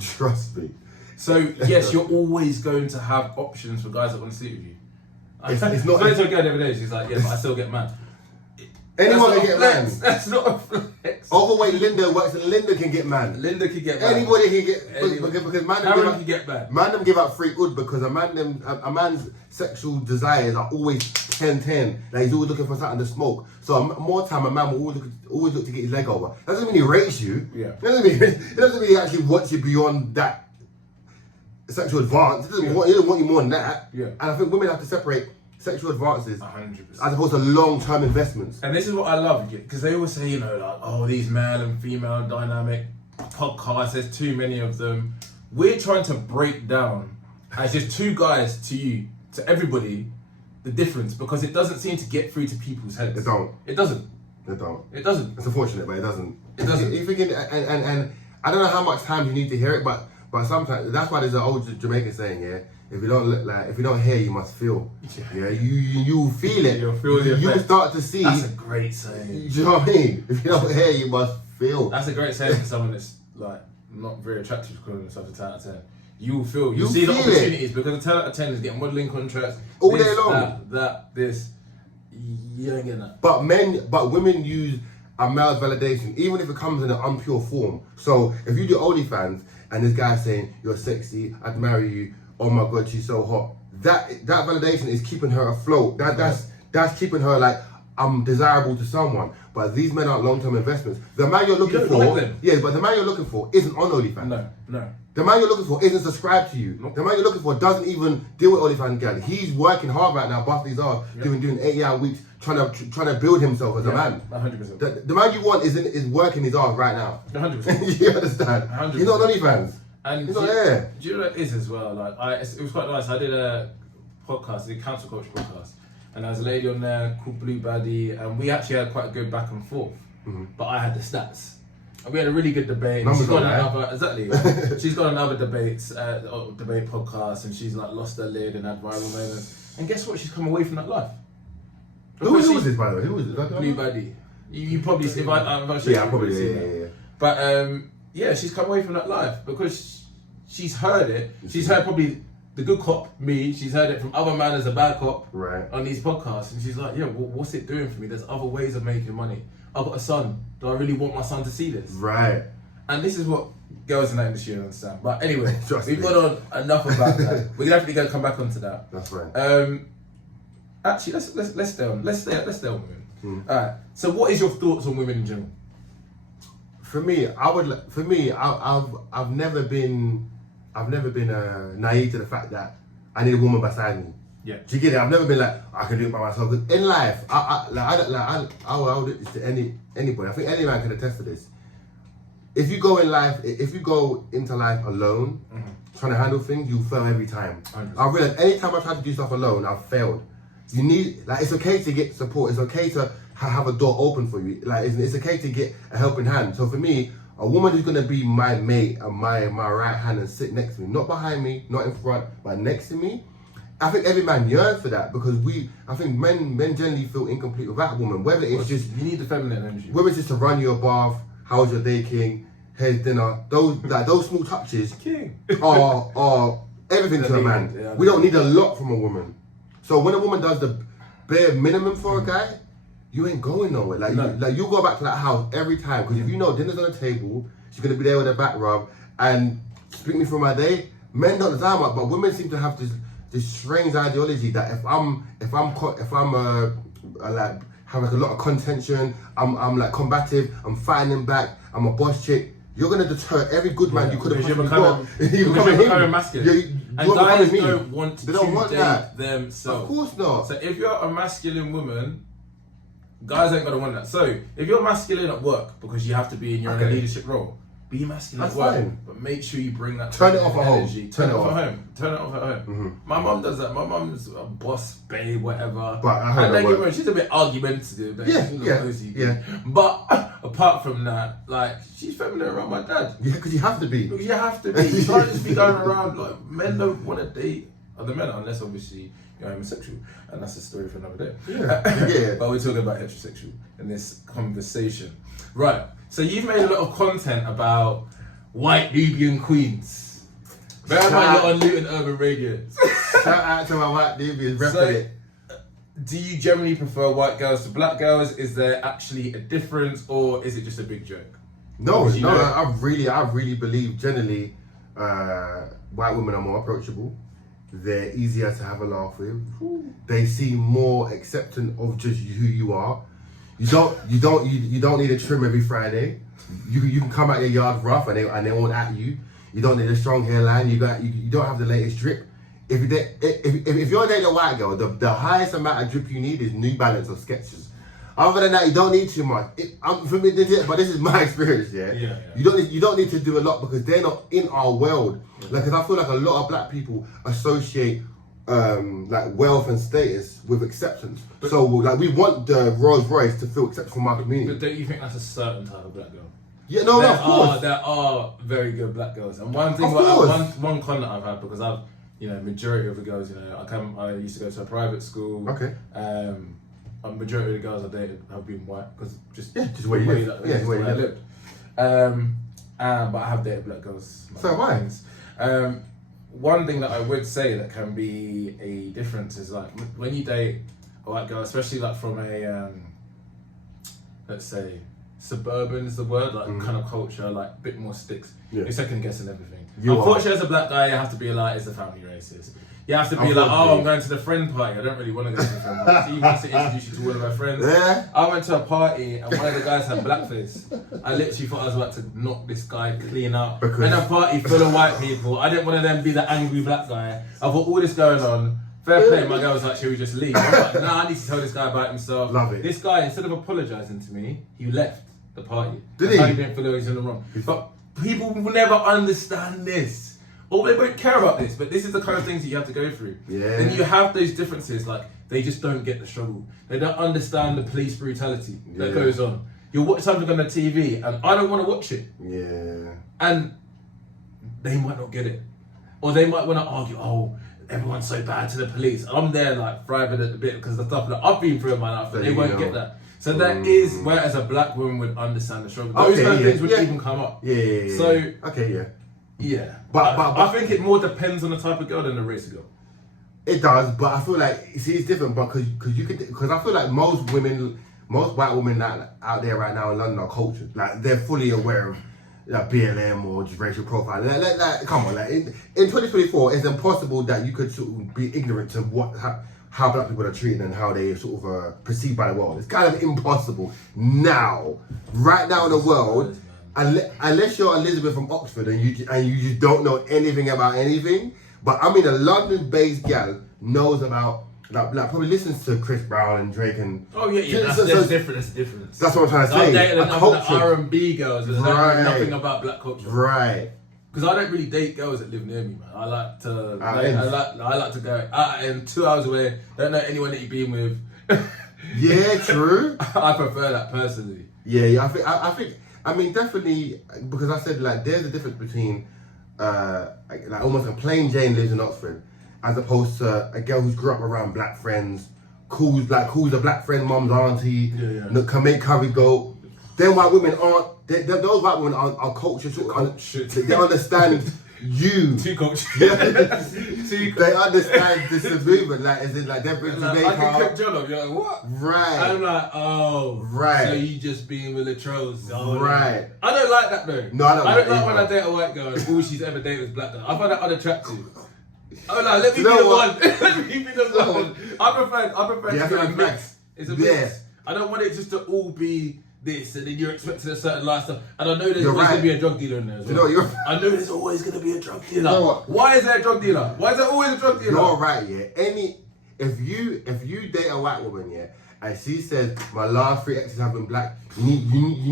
Trust me. So yes, you're always going to have options for guys that want to sleep with you. It's not. I spoke to a girl the other day. She's like, yeah, but I still get man. Anyone can get man. That's not a flex. Overweight Linda works, and Linda can get man. Linda can get man. Anybody can get because man Karen can get man. Man them give out free wood because a man's sexual desires are always 10-10. Like he's always looking for something to smoke. So more time a man will always look to get his leg over. That doesn't mean he rates you. Yeah. It doesn't mean he actually wants you beyond that sexual advance. He doesn't want you more than that. Yeah. And I think women have to separate sexual advances 100%. as opposed to long-term investments. And this is what I love, because they always say, you know, like, oh, these male and female dynamic podcasts, there's too many of them. We're trying to break down, as just two guys to you, to everybody, the difference, because it doesn't seem to get through to people's heads. It don't. It doesn't. It don't. It doesn't. It's unfortunate, but it doesn't. It doesn't. You thinking, and I don't know how much time you need to hear it, but sometimes that's why there's an old Jamaican saying, yeah. If you don't hear, you must feel. Yeah, you feel it. You'll feel the You effect. start to see. That's a great saying. Do you know what I mean? If you don't hear, you must feel. That's a great saying for someone that's like not very attractive, calling themselves a 10 out of 10. You will feel. You You'll see the feel opportunities because a 10 out of 10 is getting modelling contracts all this, day long. This. You ain't getting that. But women use a male's validation, even if it comes in an unpure form. So if you do OnlyFans and this guy's saying you're sexy, I'd marry you. Oh my God, she's so hot. That validation is keeping her afloat. That's keeping her like, I'm desirable to someone. But these men aren't long-term investments. The man you're looking for, but the man you're looking for isn't on OnlyFans. No. The man you're looking for isn't subscribed to you. Nope. The man you're looking for doesn't even deal with OnlyFans girl. He's working hard right now, busting his ass, doing 80-hour weeks, trying to build himself as a man. 100%. The man you want is working his ass right now. 100%. You understand? 100%. He's not on OnlyFans. And he's not there. Do you know what it is as well? Like, it was quite nice. I did a podcast, the Cancel Culture podcast, and there was a lady on there called Blue Baddie, and we actually had quite a good back and forth. But I had the stats. And we had a really good debate. She's got she's got another debate podcast, and she's like lost her lid and had viral moments. And guess what? She's come away from that life. Who was this, by the way? Who was it? Blue Baddie. You probably see. Yeah, I probably see. But yeah, she's come away from that life because she's heard it. She's heard probably the good cop, me. She's heard it from other man as a bad cop on these podcasts, and she's like, yeah, what's it doing for me? There's other ways of making money. I've got a son. Do I really want my son to see this? Right. And this is what girls in that industry don't understand. But anyway, we've got on enough about that. We're definitely gonna come back onto that. That's right. Actually, let's stay on women. Alright. So, what is your thoughts on women in general? For me, I've never been naive to the fact that I need a woman beside me. Yeah. Do you get it? I've never been like, I can do it by myself. Because in life, I would do this to anybody. I think any man can attest to this. If you go into life alone, trying to handle things, you fail every time. 100%. I realized anytime I try to do stuff alone, I've failed. You need, it's okay to get support. It's okay to have a door open for you. It's okay to get a helping hand. So for me, a woman who's gonna be my mate and my right hand and sit next to me, not behind me, not in front, but next to me. I think every man yearns for that because I think men generally feel incomplete without a woman. Whether it's just you need the feminine energy. Whether it's just to run you a bath, how's your day, king, here's dinner. Those small touches are everything to a man. Yeah, we don't need a lot from a woman. So when a woman does the bare minimum for a guy, you ain't going nowhere. You go back to that house every time because if you know dinner's on the table, she's gonna be there with her back rub and speak me through my day. Men don't design that, but women seem to have this strange ideology that if I'm like have like a lot of contention, I'm like combative, I'm fighting him back, I'm a boss chick. You're gonna deter every good man you could have possibly got. You're becoming masculine. And guys don't want to date themselves. Of course not. So if you're a masculine woman, guys ain't gonna want that. So if you're masculine at work because you have to be in your leadership role, be masculine at work, but make sure you bring that. Turn it off at home. Turn it off at home. Turn it off at home. My mum does that. My mum's a boss, babe, whatever. But I heard don't get me wrong, she's a bit argumentative. But apart from that, she's feminine around my dad. Yeah, because you have to be. You have to be. You can't just be going around like men don't want to date other men unless obviously you're homosexual, and that's a story for another day. Yeah. But we're talking about heterosexual in this conversation, right? So you've made a lot of content about white Nubian queens. Bear in mind you're on Luton Urban Radio. Shout out to my white Nubians, repping it. Do you generally prefer white girls to black girls? Is there actually a difference, or is it just a big joke? No. I really believe generally white women are more approachable. They're easier to have a laugh with. They seem more accepting of just who you are. You don't need a trim every Friday. You can come out your yard rough and they won't at you. You don't need a strong hairline. You don't have the latest drip. If you're dating a white girl, the highest amount of drip you need is New Balance or Skechers. Other than that, you don't need too much. For me, but this is my experience. Yeah. You don't need to do a lot because they're not in our world. Because I feel like a lot of black people associate wealth and status with acceptance. So we want the Rolls Royce to feel accepted from our community. But don't you think that's a certain type of black girl? Yeah, no, of course. There are very good black girls, and one thing, one con that I've had because I've, majority of the girls, I used to go to a private school. Okay. A majority of the girls I dated have been white because just where you live. Where I lived. But I have dated black girls. So why? One thing that I would say that can be a difference is like when you date a white girl, especially like from a let's say suburban is the word, kind of culture, like a bit more sticks. You're second guessing everything. Unfortunately, as a black guy, you have to be like, is the family racist? You have to be like, I'm going to the friend party. I don't really want to go to the friend party. He wants to introduce you to one of my friends. Yeah. I went to a party and one of the guys had blackface. I literally thought I was about to knock this guy clean up. In a party full of white people, I didn't want to then be the angry black guy. I thought all this going on. Fair play, my girl was like, should we just leave? I was like, nah, I need to tell this guy about himself. Love it. This guy, instead of apologising to me, he left the party. Did he? He didn't feel he was in the wrong. But people will never understand this. or they won't care about this. But this is the kind of things that you have to go through. Yeah. And you have those differences, like they just don't get the struggle. They don't understand the police brutality that goes on. You'll watch something on the TV, and I don't want to watch it. Yeah. And they might not get it, or they might want to argue, oh, everyone's so bad to the police. I'm there like thriving at the bit because the stuff that I've been through in my life, but they won't get that. So that is where, as a black woman, would understand the struggle. Those kind of things would even come up. Yeah. So yeah. But I think it more depends on the type of girl than the race of girl. It does, but I feel like it's different, but because I feel like most white women out there right now in London are cultured. Like they're fully aware of like BLM or just racial profiling. Like, come on, like in 2024, it's impossible that you could sort of be ignorant to how black people are treated and how they sort of perceived by the world. It's kind of impossible right now in the world, unless you're Elizabeth from Oxford and you just don't know anything about anything. But I mean, a London-based gal knows about, like probably listens to Chris Brown and Drake and... Oh yeah, that's different. That's different. That's what I'm trying to say. I've dated enough of the R&B girls that know nothing about black culture. Right. Because I don't really date girls that live near me, man. I like to I like to go out and 2 hours away. Don't know anyone that you've been with. Yeah, true. I prefer that personally. Yeah. I think. I mean, definitely, because I said like there's a difference between like almost a plain Jane lives in Oxford, as opposed to a girl who's grew up around black friends, calls a black friend mum's auntie, can make curry goat. Then white women aren't. Those white women are cultured. They understand you. Too cultured. They understand this movement. Like, is it like they're British Jamaica? I can cook jollof. You're like, what? Right. I'm like, oh. Right. So you just being with the trolls. Oh, right. I don't like that though. No, I don't like when I date a white girl and all she's ever dated was black girl. I find that unattractive. Oh no, let me be the one. Let me be the one. I prefer to be a mix. It's a mix. I don't want it just to all be this, and then you're expecting a certain lifestyle. And I know there's always going to be a drug dealer in there as well. I know there's always going to be a drug dealer. You know what? Why is there a drug dealer? Why is there always a drug dealer? You're right, yeah. If you date a white woman, yeah, and she says my last 3 exes have been black, you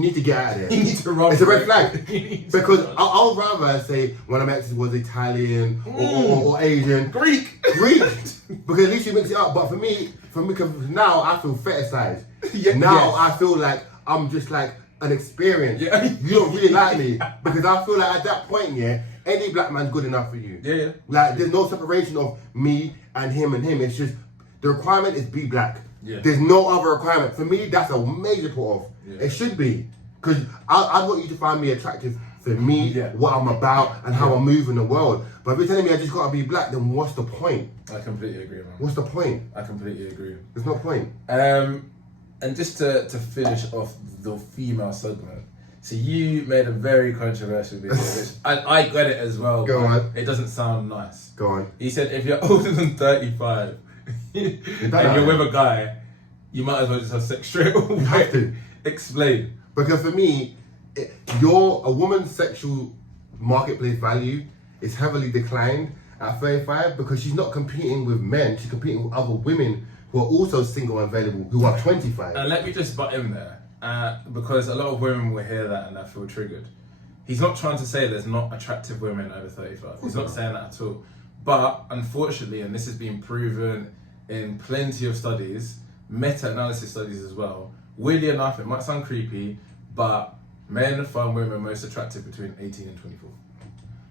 need to get out of there. You need to run. It's a red flag. Because I'll rather say one of my exes was Italian or Asian. Greek. Because at least you mix it up. But for me, because now I feel fetishized. I feel like I'm just like an experience. Yeah. You don't really like me. Because I feel like at that point, yeah, any black man's good enough for you. Yeah. Like there's no separation of me and him. It's just the requirement is be black. Yeah. There's no other requirement. For me, that's a major put off. Yeah. It should be. Because I want you to find me attractive for me, what I'm about, and how I move in the world. But if you're telling me I just gotta be black, then what's the point? I completely agree, man. What's the point? I completely agree. There's no point. And just to finish off the female segment, so you made a very controversial video, which I got it as well. Go on. It doesn't sound nice. Go on. He said if you're older than 35 and you're with a guy, you might as well just have sex straight away. You have to. Explain. Because for me, a woman's sexual marketplace value is heavily declined at 35 because she's not competing with men, she's competing with other women who are also single and available, who are 25. And let me just butt in there, because a lot of women will hear that and they feel triggered. He's not trying to say there's not attractive women over 35. He's not saying that at all. But unfortunately, and this has been proven in plenty of studies, meta-analysis studies as well, weirdly enough, it might sound creepy, but men find women most attractive between 18 and 24.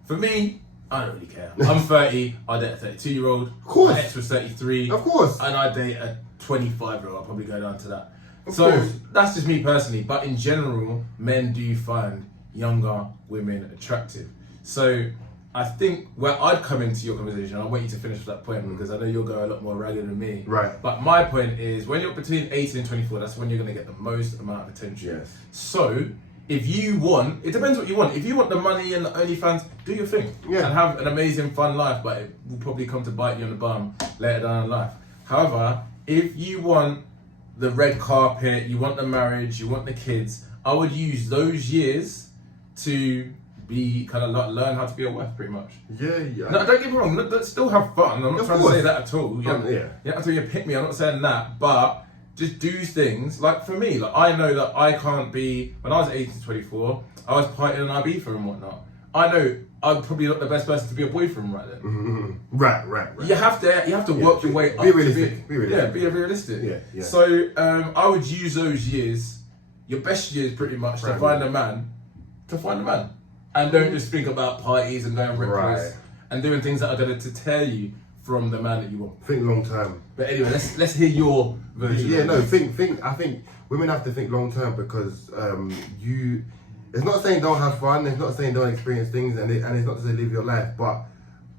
For me, I don't really care. I'm 30, I date a 32-year-old. Of course. My ex was 33. Of course. And I date a 25-year-old. I'll probably go down to that. Of course. That's just me personally. But in general, men do find younger women attractive. So I think where I'd come into your conversation, I want you to finish that point because I know you'll go a lot more ragged than me. Right. But my point is, when you're between 18 and 24, that's when you're going to get the most amount of attention. Yes. So if you want, it depends what you want. If you want the money and the OnlyFans, do your thing. Yeah. And have an amazing, fun life, but it will probably come to bite you on the bum later down in life. However, if you want the red carpet, you want the marriage, you want the kids, I would use those years to be kind of like learn how to be a wife, pretty much. Yeah. No, don't get me wrong. Still have fun. I'm not trying to say that at all. You have to pick me. I'm not saying that, but just do things. Like for me, like I know that I can't be. When I was 18 to 24, I was partying in Ibiza and whatnot. I know I'm probably not the best person to be a boyfriend right then. Mm-hmm. Right. You have to work your way up. Be realistic. Be realistic. Yeah, be realistic. Yeah. So I would use those years, your best years pretty much, to find a man. And don't just think about parties and going reckless and doing things that are going to deter you from the man that you want. Think long term. But anyway, let's hear your version. Yeah, no, think. I think women have to think long term because it's not saying don't have fun. It's not saying don't experience things, and it's not to say live your life. But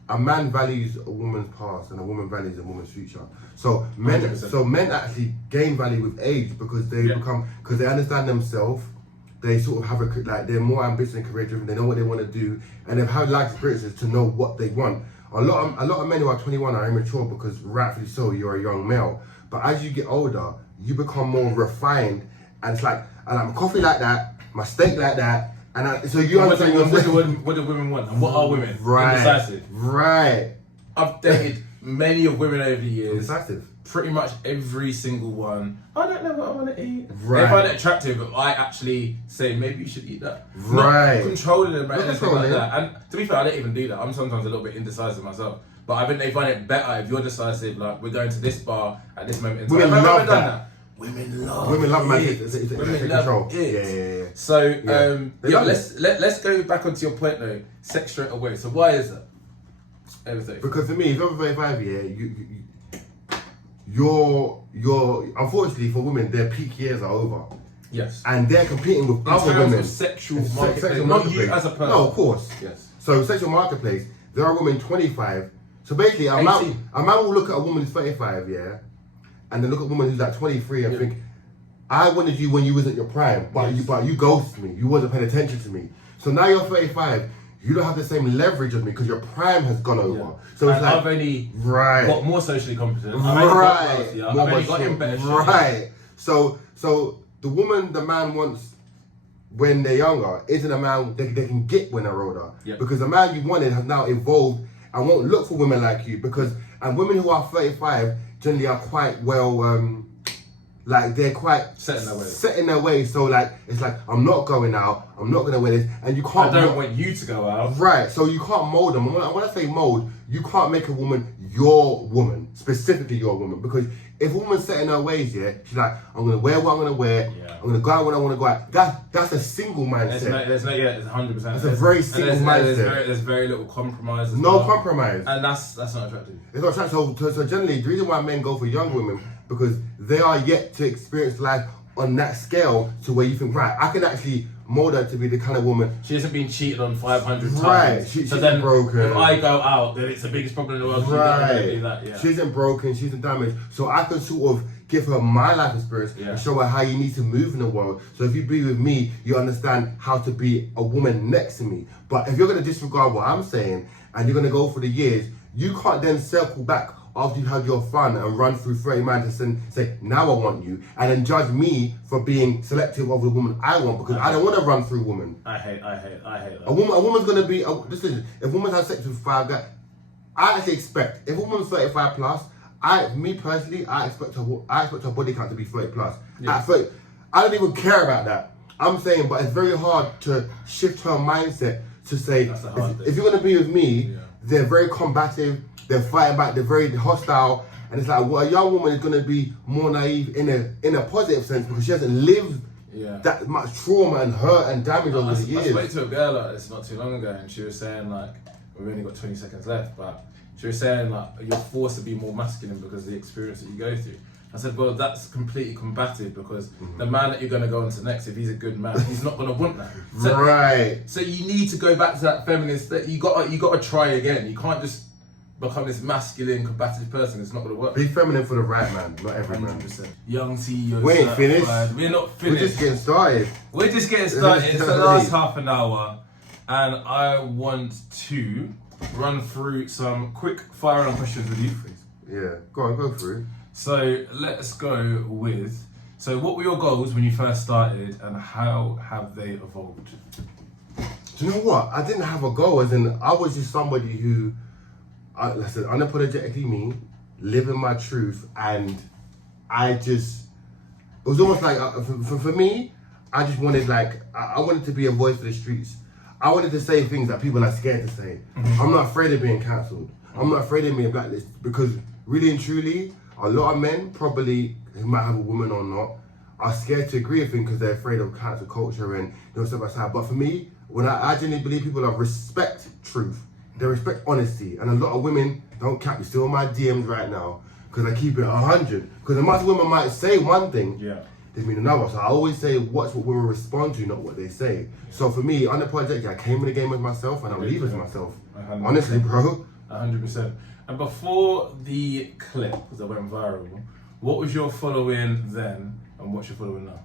a man values a woman's past, and a woman values a woman's future. So men 100%. Actually gain value with age because they because they understand themselves. They sort of have they're more ambitious and career driven. They know what they want to do, and they've had life experiences to know what they want. A lot of men who are 21 are immature because rightfully so, you're a young male. But as you get older, you become more refined, and it's like, and I'm coffee like that, my steak like that, and so you understand what do women want, and what are women? Right. Indecisive. Right. I've dated many of women over the years. Indecisive. Pretty much every single one. I don't know what I want to eat. Right. They find it attractive, but I actually say maybe you should eat that. Right. Not controlling them, right? Not Anything like controlling. that. And to be fair, I don't even do that. I'm sometimes a little bit indecisive myself. But I think they find it better if you're decisive. Like, we're going to this bar at this moment in time. Women Have I love ever done that. Women love man. it. It's Women control. love it. Yeah. So They love let's go back onto your point though. Sex straight away. So why is that? Everything. Because for me, if you're over 35, you're unfortunately for women, their peak years are over. Yes. And they're competing with other terms women. of sexual It's marketplace, sexual not marketplace. you as a person. No, of course. Yes. So sexual marketplace, there are women 25. So basically, a man will look at a woman who's 35, yeah, and then look at a woman who's like 23 and think, I wanted you when you was at your prime, but you ghosted me. You wasn't paying attention to me. So now you're 35. You don't have the same leverage as me because your prime has gone over. Yeah. So it's and like I've only got more socially competent. I've only got wealthier. I've only got in better shape. Right. So the woman the man wants when they're younger isn't a man they can get when they're older. Yep. Because the man you wanted has now evolved and won't look for women like you and women who are 35 generally are quite well like they're quite set in their ways. So like it's like I'm not going out, I'm not gonna wear this, and you can't. I don't want you to go out. Right. So you can't mold them. When I say mold, you can't make a woman your woman, specifically your woman, because if a woman's set in her ways, yeah, she's like, I'm gonna wear what I'm gonna wear. Yeah. I'm gonna go out when I want to go out. That's a single mindset. There's 100%. It's a very single mindset. There's very little compromise. Compromise. And that's not attractive. It's not attractive. So generally, the reason why men go for young women because they are yet to experience life on that scale to where you think, right, I can actually mold her to be the kind of woman. She hasn't been cheated on 500 times. Right. She's then broken. If I go out, then it's the biggest problem in the world. Right. Do that, yeah. She isn't broken. She isn't damaged. So I can sort of give her my life experience and show her how you need to move in the world. So if you be with me, you understand how to be a woman next to me. But if you're going to disregard what I'm saying and you're going to go for the years, you can't then circle back after you've had your fun and run through 30 man to say, now I want you, and then judge me for being selective of the woman I want because I don't want to run through women. I hate that. A woman's going to be, listen, if a woman has sex with 5 guys, I actually expect, if a woman's 35 plus, me personally, I expect her body count to be 30 plus. Yeah. At 30, I don't even care about that. I'm saying, but it's very hard to shift her mindset to say, if you're going to be with me, they're very combative, they're fighting back, they're very hostile, and it's like, well, a young woman is going to be more naive in a positive sense because she hasn't lived that much trauma and hurt and damage over the years. I spoke to a girl like this not too long ago, and she was saying like, we've only got 20 seconds left, but she was saying like, you're forced to be more masculine because of the experience that you go through. I said, well, that's completely combative because the man that you're going to go on to next, if he's a good man, he's not going to want that. So, right. So you need to go back to that feminine state. You got to try again. You can't just become this masculine, combative person. It's not going to work. Be feminine for the right man, not every 100%. man. Young CEO. We ain't finished. We're not finished. We're just getting started. It's the last half an hour, and I want to run through some quick fire on questions with you, please. Yeah, go through. So let's go with, so what were your goals when you first started and how have they evolved? Do you know what? I didn't have a goal, as in I was just somebody who, listen, unapologetically me, living my truth, and it was almost like, for me, I just wanted I wanted to be a voice for the streets. I wanted to say things that people are scared to say. I'm not afraid of being cancelled. I'm not afraid of being blacklisted because really and truly, a lot of men probably, who might have a woman or not, are scared to agree with things because they're afraid of cancel culture and stuff like that. But for me, when I genuinely believe people are respect truth, they respect honesty, and a lot of women don't cap. You're still on my DMs right now because I keep it 100. Because much women might say one thing, they mean another. So I always say, watch what women respond to, not what they say. So for me, on the project, I came in the game with myself, and I'll leave it to myself. 100%. Honestly, bro. 100%. And before the clip, because I went viral, what was your following then, and what's your following now?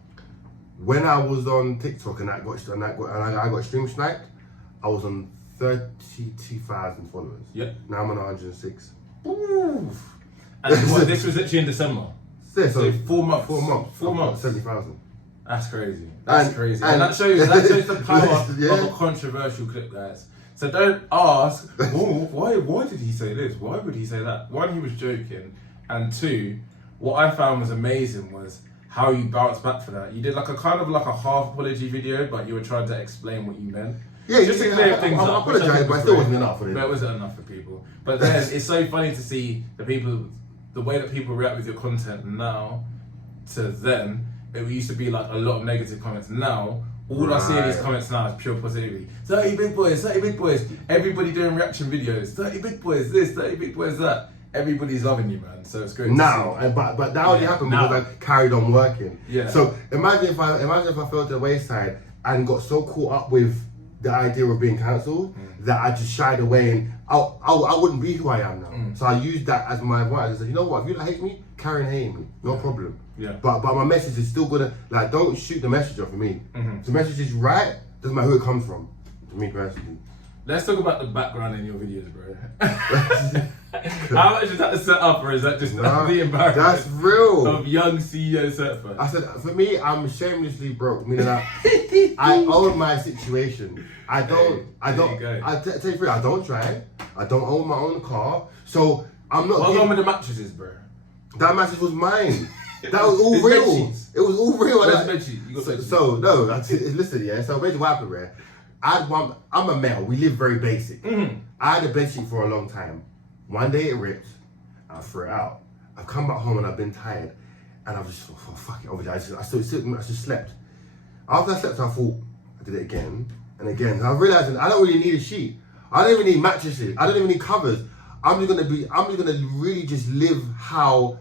When I was on TikTok and I got stream sniped, I was on 32,000 followers. Yep. Now I'm on 106. Oof. And what, this was actually in December? Yeah, So 4 months. 4 months. 4 months. 70,000. That's crazy. That's crazy. And and that shows the power Yeah. of a controversial clip, guys. So don't ask, why did he say this? Why would he say that? One, he was joking. And two, what I found was amazing was how you bounced back for that. You did like a kind of like a half apology video, but you were trying to explain what you meant. Yeah, just to clear things up. I apologise, but it still wasn't enough for it. But it wasn't enough for people. But then it's so funny to see the way that people react with your content now to then. It used to be like a lot of negative comments. Now, all I see in these comments now is pure positivity. 30 big boys, 30 big boys. Everybody doing reaction videos. 30 big boys this, 30 big boys that. Everybody's loving you, man. So it's great now, to see. but that only happened because I carried on working. Yeah. So imagine if I fell to the wayside and got so caught up with the idea of being cancelled that I just shied away and I wouldn't be who I am now. So I used that as my advice. I said, you know what? If you don't hate me, carry on hating me. No problem. Yeah. But my message is still gonna don't shoot the message off of me. If the message is right, doesn't matter who it comes from. To me personally. Let's talk about the background in your videos, bro. How much is that set up, or is that just the embarrassment? That's real. Of young CEO certified. I said, for me, I'm shamelessly broke. Meaning that I own my situation. I tell you, I don't drive. I don't own my own car. So I'm not. What's wrong with the mattresses, bro? That mattress was mine. That was all real. It was all real. Where's the bedsheet? You got bedsheet. So no, listen, yeah. So basically, what happened, right? I'm a male. We live very basic. I had a bedsheet for a long time. One day it ripped. I threw it out. I've come back home and I've been tired, and I've just thought, fuck it. Obviously, I just slept. After I slept, I thought I did it again and again. And I realized I don't really need a sheet. I don't even need mattresses. I don't even need covers. I'm just gonna really just live how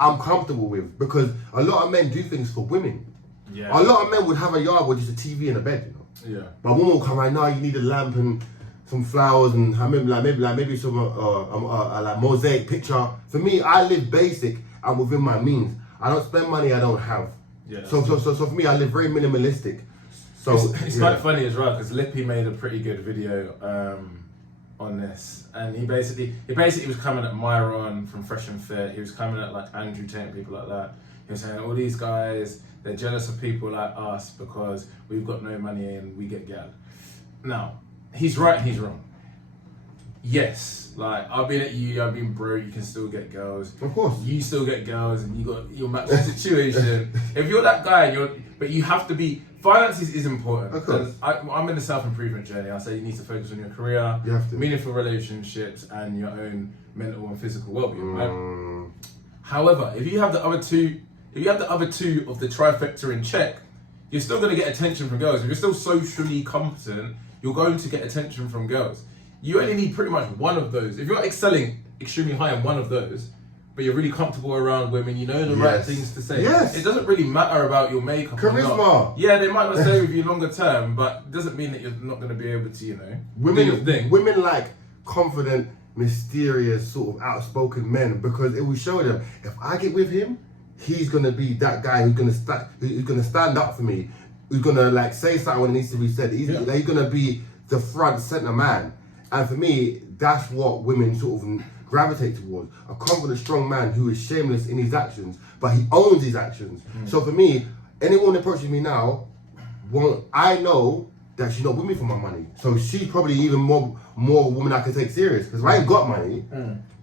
I'm comfortable with, because a lot of men do things for women. Yeah. A lot of men would have a yard with just a TV and a bed, you know. Yeah. But a woman will come right now. You need a lamp and some flowers and maybe some like mosaic picture. For me, I live basic and within my means. I don't spend money I don't have. Yeah. So for me, I live very minimalistic. So it's quite funny as well, because Lippy made a pretty good video on this, and he basically was coming at Myron from Fresh and Fit. He was coming at like Andrew Tate and people like that. He was saying all these guys, they're jealous of people like us because we've got no money and we get gal. Now, he's right and he's wrong. Yes, like I've been at you, I've been broke, you can still get girls. Of course. You still get girls and you got your matching situation. If you're that guy, but you have to be, finances is important. Of course. I'm in the self-improvement journey. I say you need to focus on your career, You have to. meaningful relationships, and your own mental and physical well-being, right? However, if you have the other two of the trifecta in check, you're still going to get attention from girls. If you're still socially competent, you're going to get attention from girls. You only need pretty much one of those. If you're excelling extremely high in one of those, but you're really comfortable around women, you know the right things to say. Yes. It doesn't really matter about your makeup. Charisma. Yeah, they might not stay with you longer term, but it doesn't mean that you're not going to be able to, do your thing. Women like confident, mysterious, sort of outspoken men, because it will show them, if I get with him, he's gonna be that guy who's gonna stand up for me, who's gonna like say something when it needs to be said. He's gonna be the front center man. And for me, that's what women sort of gravitate towards. A confident, strong man who is shameless in his actions, but he owns his actions. So for me, anyone approaching me now, I know that she's not with me for my money. So she's probably even more a woman I can take serious. Because if I ain't got money,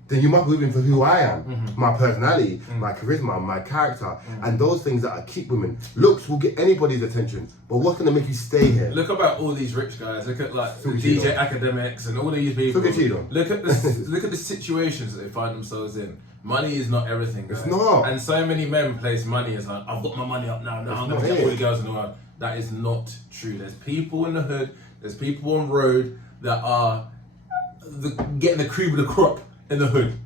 then then you must be with him for who I am, my personality, my charisma, my character, and those things that keep women. Looks will get anybody's attention, but what's gonna make you stay here? Look about all these rich guys. Look at like DJ academics and all these people. Look at the situations that they find themselves in. Money is not everything, guys. It's not. And so many men place money as like, I've got my money up now. Now I'm gonna get all the girls in the world. That is not true. There's people in the hood. There's people on road that are getting the cream of the crop in the hood.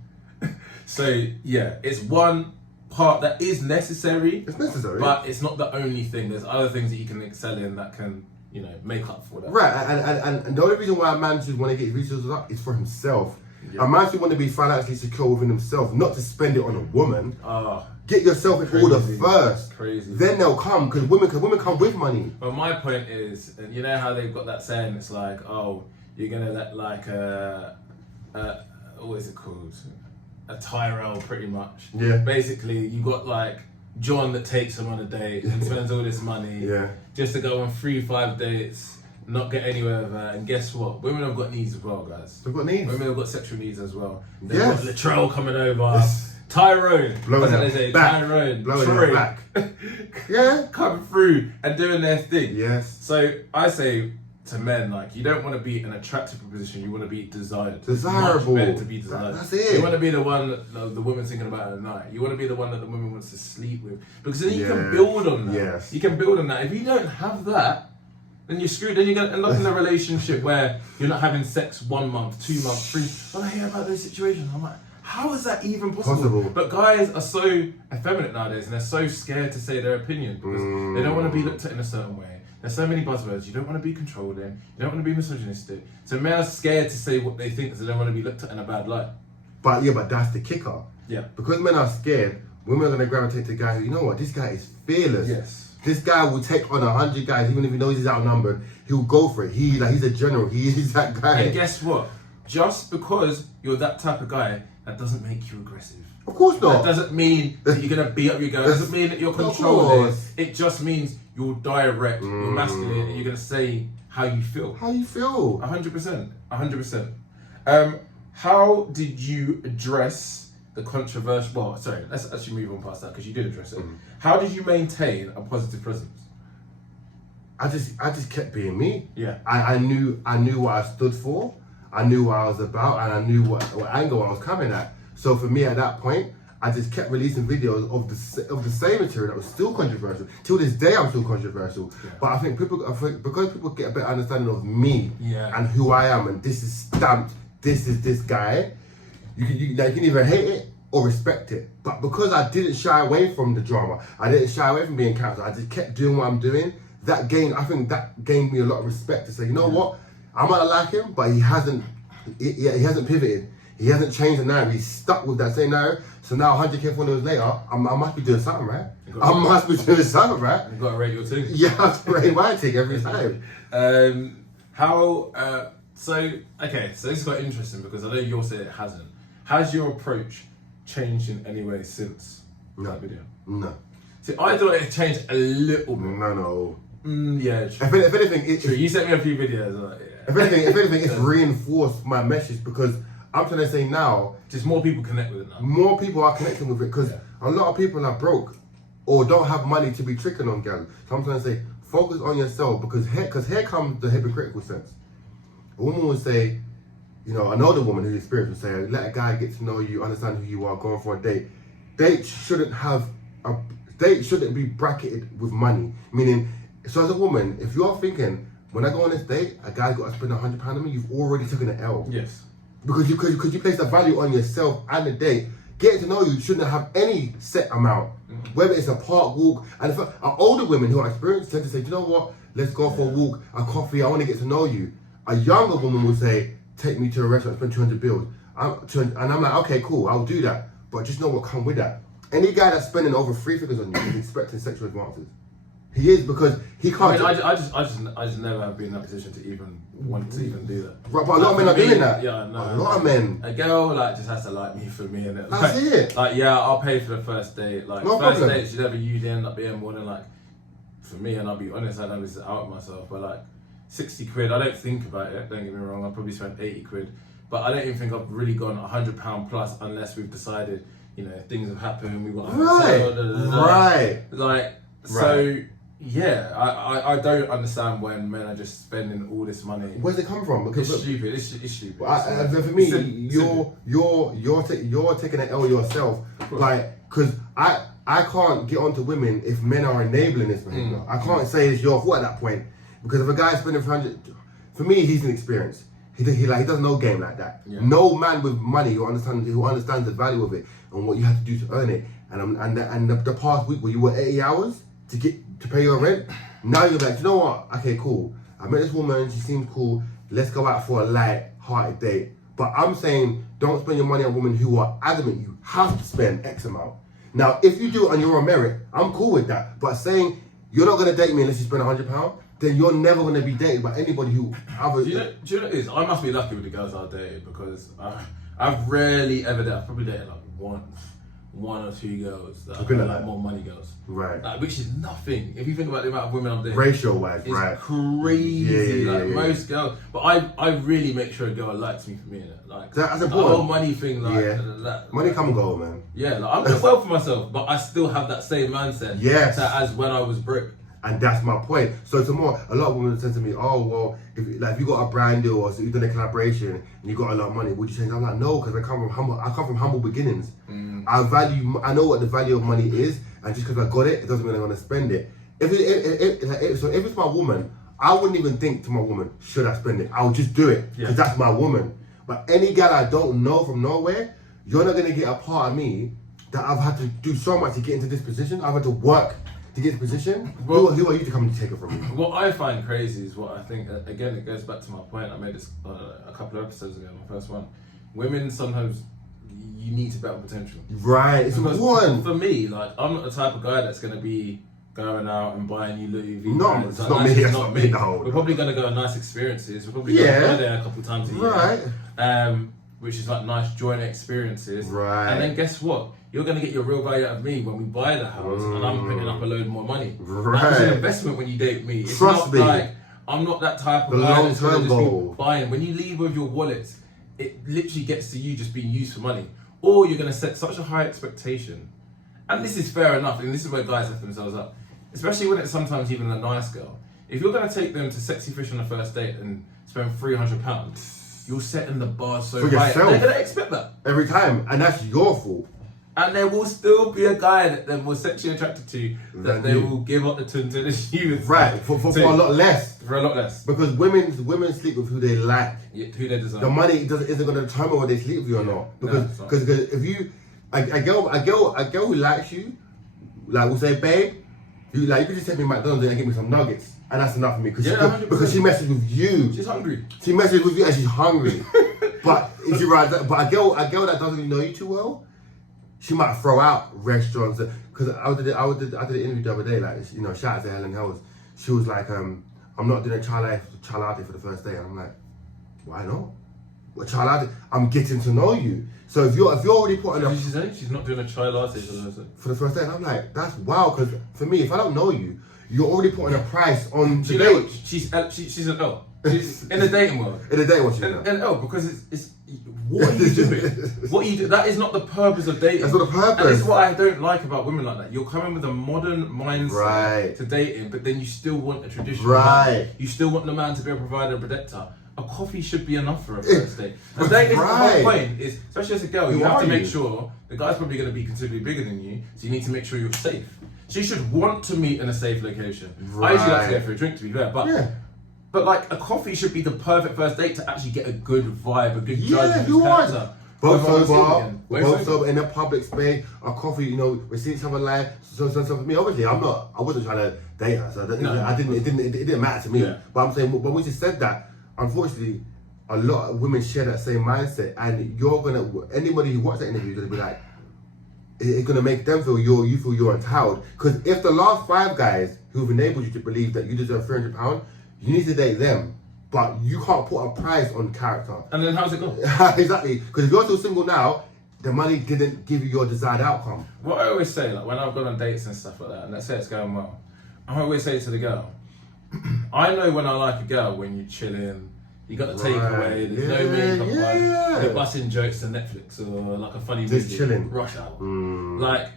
So yeah, it's one part that is necessary. It's necessary, but it's not the only thing. There's other things that you can excel in that can, you know, make up for that. Right, and the only reason why a man should want to get his resources up is for himself. Yeah. A man should want to be financially secure within himself, not to spend it on a woman. Get yourself in order first. Crazy. Then they'll come, because women come with money. But my point is, and you know how they've got that saying, it's like, oh, you're gonna let like what is it called? A Tyrell, pretty much. Yeah. Basically, you got like John that takes him on a date and spends all this money just to go on 3-5 dates, not get anywhere with her. And guess what? Women have got needs as well, guys. They've got needs. Women have got sexual needs as well. They've got Latrell coming over. Tyrone, blowing what they say? Back. Tyrone, blowing her back. Yeah, coming through and doing their thing. Yes. So I say to men, like, you don't want to be an attractive proposition. You want to be desired. Desirable. Much better to be desired. That's it. You want to be the one that the woman's thinking about at night. You want to be the one that the woman wants to sleep with, because then you can build on that. Yes. You can build on that. If you don't have that, then you're screwed. Then you're going to end up in a relationship where you're not having sex 1 month, 2 months, 3. When I hear about those situations, I'm like, how is that even possible? But guys are so effeminate nowadays, and they're so scared to say their opinion because they don't want to be looked at in a certain way. There's so many buzzwords. You don't want to be controlling. You don't want to be misogynistic. So men are scared to say what they think because they don't want to be looked at in a bad light. But that's the kicker. Yeah. Because men are scared, women are going to gravitate to a guy who, you know what, this guy is fearless. Yes. This guy will take on 100 guys, even if he knows he's outnumbered. He'll go for it. He's a general. He's that guy. And guess what? Just because you're that type of guy, that doesn't make you aggressive. Of course not. That doesn't mean that you're going to beat up your girl. It doesn't mean that you're controlling. It just means you're direct, you're masculine, and you're going to say how you feel. How you feel. 100%. 100%. How did you address the controversial... Well, sorry, let's actually move on past that because you did address it. How did you maintain a positive presence? I just kept being me. Yeah. I knew what I stood for. I knew what I was about, and I knew what angle I was coming at. So for me, at that point, I just kept releasing videos of the same material that was still controversial. Till this day, I'm still controversial. Yeah. But I think because people get a better understanding of me and who I am, and this is stamped, this is this guy. You can either hate it or respect it. But because I didn't shy away from the drama, I didn't shy away from being cancelled. I just kept doing what I'm doing. I think that gained me a lot of respect to say, you know what, I might not like him, but he hasn't pivoted. He hasn't changed the narrative. He's stuck with that same narrative. So now 100k followers later, I must be doing something right. I must be doing something right. You've got to rate your thing. Yeah, I have to rate my thing every time. So this is quite interesting because I know you'll say it hasn't. Has your approach changed in any way since that video? No. See, I thought it changed a little bit. No. Yeah, true. If anything, it's true. You sent me a few videos. Like, if anything, it's reinforced my message because I'm trying to say now, just more people connect with it now. More people are connecting with it because a lot of people are broke or don't have money to be tricking on girls. So I'm trying to say, focus on yourself because here comes the hypocritical sense. A woman would say, you know, an older woman who's experienced would say, let a guy get to know you, understand who you are, going for a date. Dates shouldn't be bracketed with money. Meaning, so as a woman, if you're thinking, when I go on this date, a guy's got to spend £100 on me, you've already taken an L. Yes. Because you place a value on yourself and the date. Getting to know you shouldn't have any set amount. Whether it's a park walk, and if older women who are experienced tend to say, you know what, let's go for a walk, a coffee, I want to get to know you. A younger woman would say, take me to a restaurant, spend 200 bills. And I'm like, okay, cool, I'll do that. But just know what comes with that. Any guy that's spending over 3 figures on you is expecting sexual advances. He is because he can't. I just never have been in that position to even want to even do that. Right, but a lot of men are doing that. Yeah, I know. A lot of men. A girl just has to like me for me, and that's it. I'll pay for the first date. Like no first problem. date should never usually end up being more than for me, and I'll be honest, I know this is out myself, but 60 quid. I don't think about it. Don't get me wrong. I'll probably spend 80 quid but I don't even think I've really gone £100 plus unless we've decided, you know, things have happened, we got right. Like, so yeah, I don't understand when men are just spending all this money. Where's it come from? Because it's stupid. It's stupid. For me, you're taking an L yourself, like, because I can't get onto women if men are enabling this behavior. I can't say it's your fault at that point, because if a guy's spending 300, for me, he's inexperienced. He doesn't know game like that. Yeah. No man with money who understands the value of it and what you have to do to earn it. And the past week where you were 80 hours to pay your rent, now you're like, you know what? Okay, cool. I met this woman. She seems cool. Let's go out for a light-hearted date. But I'm saying, don't spend your money on women who are adamant you have to spend X amount. Now, if you do it on your own merit, I'm cool with that. But saying you're not gonna date me unless you spend £100, then you're never gonna be dated by anybody who. Do you know what it is? I must be lucky with the girls I've dated, because I've rarely ever dated. I've probably dated like one or two girls that are like more money girls, right? Like, which is nothing if you think about the amount of women I'm dating. Ratio-wise, it's right? Crazy. Most girls, but I really make sure a girl likes me for me. Like that's important. The whole money thing, like money come and go, man. Yeah, like, I'm doing well for myself, but I still have that same mindset. Yes. As when I was broke. And that's my point. So tomorrow, a lot of women say to me, "Oh well, if you got a brand deal or you've done a collaboration and you got a lot of money, would you change?" I'm like, no, because I come from humble beginnings. I know what the value of money is, and just because I got it doesn't mean I'm gonna spend it. If it's my woman, I wouldn't even think to my woman, should I spend it? I'll just do it because that's my woman. But any girl I don't know from nowhere, you're not gonna get a part of me that I've had to do so much to get into this position. I've had to work to get to position. Who are you to come and take it from me? What I find crazy is what I think, again, it goes back to my point. I made this a couple of episodes ago, my first one. Women, sometimes you need to bet on potential. Right, it's important. For me, like, I'm not the type of guy that's going to be going out and buying you Louis V. No, it's not me. It's not me. We're probably going to go on nice experiences. We're probably going to go there a couple of times a year. Right. Which is like nice joint experiences. Right. And then guess what? You're going to get your real value out of me when we buy the house and I'm putting up a load more money. Right. That's an investment when you date me. It's Trust not me. Like, I'm not that type of guy that's going to just goal. be buying. When you leave with your wallet, it literally gets to you just being used for money. Or you're going to set such a high expectation. And this is fair enough, and this is where guys set themselves up. Especially when it's sometimes even a nice girl. If you're going to take them to Sexy Fish on the first date and spend £300, you're setting the bar so high. They're going to expect that. Every time. And that's your fault. And there will still be a guy that they're more sexually attracted to that they will give up the tune to this you. Right, for a lot less. For a lot less. Because women sleep with who they like. Yeah, who they desire. The money isn't going to determine whether they sleep with you or not. Because if you, a girl who likes you, like will say, babe, you could just take me to McDonald's and get me some nuggets. And that's enough for me. Because she messes with you. She's hungry. She messes with you and she's hungry. But if you right, but a girl that doesn't really know you too well, she might throw out restaurants. Because I did an interview the other day, like, you know, shout out to Helen Hells. She was like, I'm not doing a child for the first day. And I'm like, why not? What child latte? I'm getting to know you. So if you're already putting What did she say? She's not doing a chai latte for the first day. And I'm like, that's wow. Because for me, if I don't know you, you're already putting a price on the date. She's an L. She's in the dating world. In the dating world, she's an L, because it's what are you doing? What you do? That is not the purpose of dating. That's not the purpose. And this is what I don't like about women like that. You're coming with a modern mindset to dating, but then you still want a traditional man. You still want the man to be a provider and protector. A coffee should be enough for a first date. And dating, the whole point is, especially as a girl, you have to make sure the guy's probably going to be considerably bigger than you, so you need to make sure you're safe. She should want to meet in a safe location. I usually like to go for a drink, to be fair, but like a coffee should be the perfect first date to actually get a good vibe, a good judge of his character. Both sober in a public space, a coffee, you know, we see each other live. So for me, obviously, I wasn't trying to date her, so it didn't matter to me. Yeah. But I'm saying, when we just said that, unfortunately, a lot of women share that same mindset, and anybody who watches that interview is gonna be like, it's gonna make them feel you feel you're entitled. Because if the last 5 guys who've enabled you to believe that you deserve £300, you need to date them. But you can't put a price on character. And then how's it go? Exactly. Because if you're still single now, the money didn't give you your desired outcome. What I always say, like when I've gone on dates and stuff like that, and let's say it's going well, I always say to the girl, I know when I like a girl when you're chilling, You got the takeaway. There's no makeup on. You're busting jokes to Netflix or like a funny movie. Just chilling. Rush Hour. Like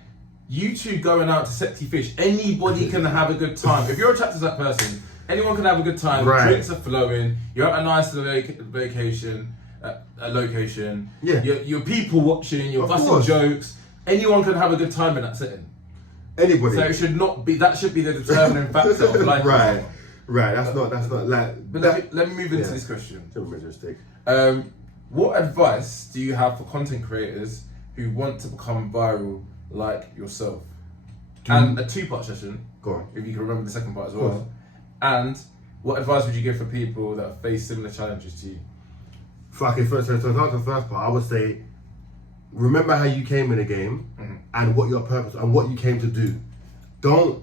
you two going out to Sexy Fish. Anybody can have a good time. If you're attracted to that person, anyone can have a good time. Drinks are flowing. You're at a nice vacation, a location. Yeah. You're people watching. You're busting jokes. Anyone can have a good time in that setting. Anybody. So it should not be. That should be the determining factor of life. Right. That's not like. But let me move into this question. Mistake. What advice do you have for content creators who want to become viral like yourself? And a two-part session. Go on. If you can remember the second part as well. And what advice would you give for people that have faced similar challenges to you? Okay, so to answer the first part, I would say, remember how you came in the game and what your purpose and what you came to do. Don't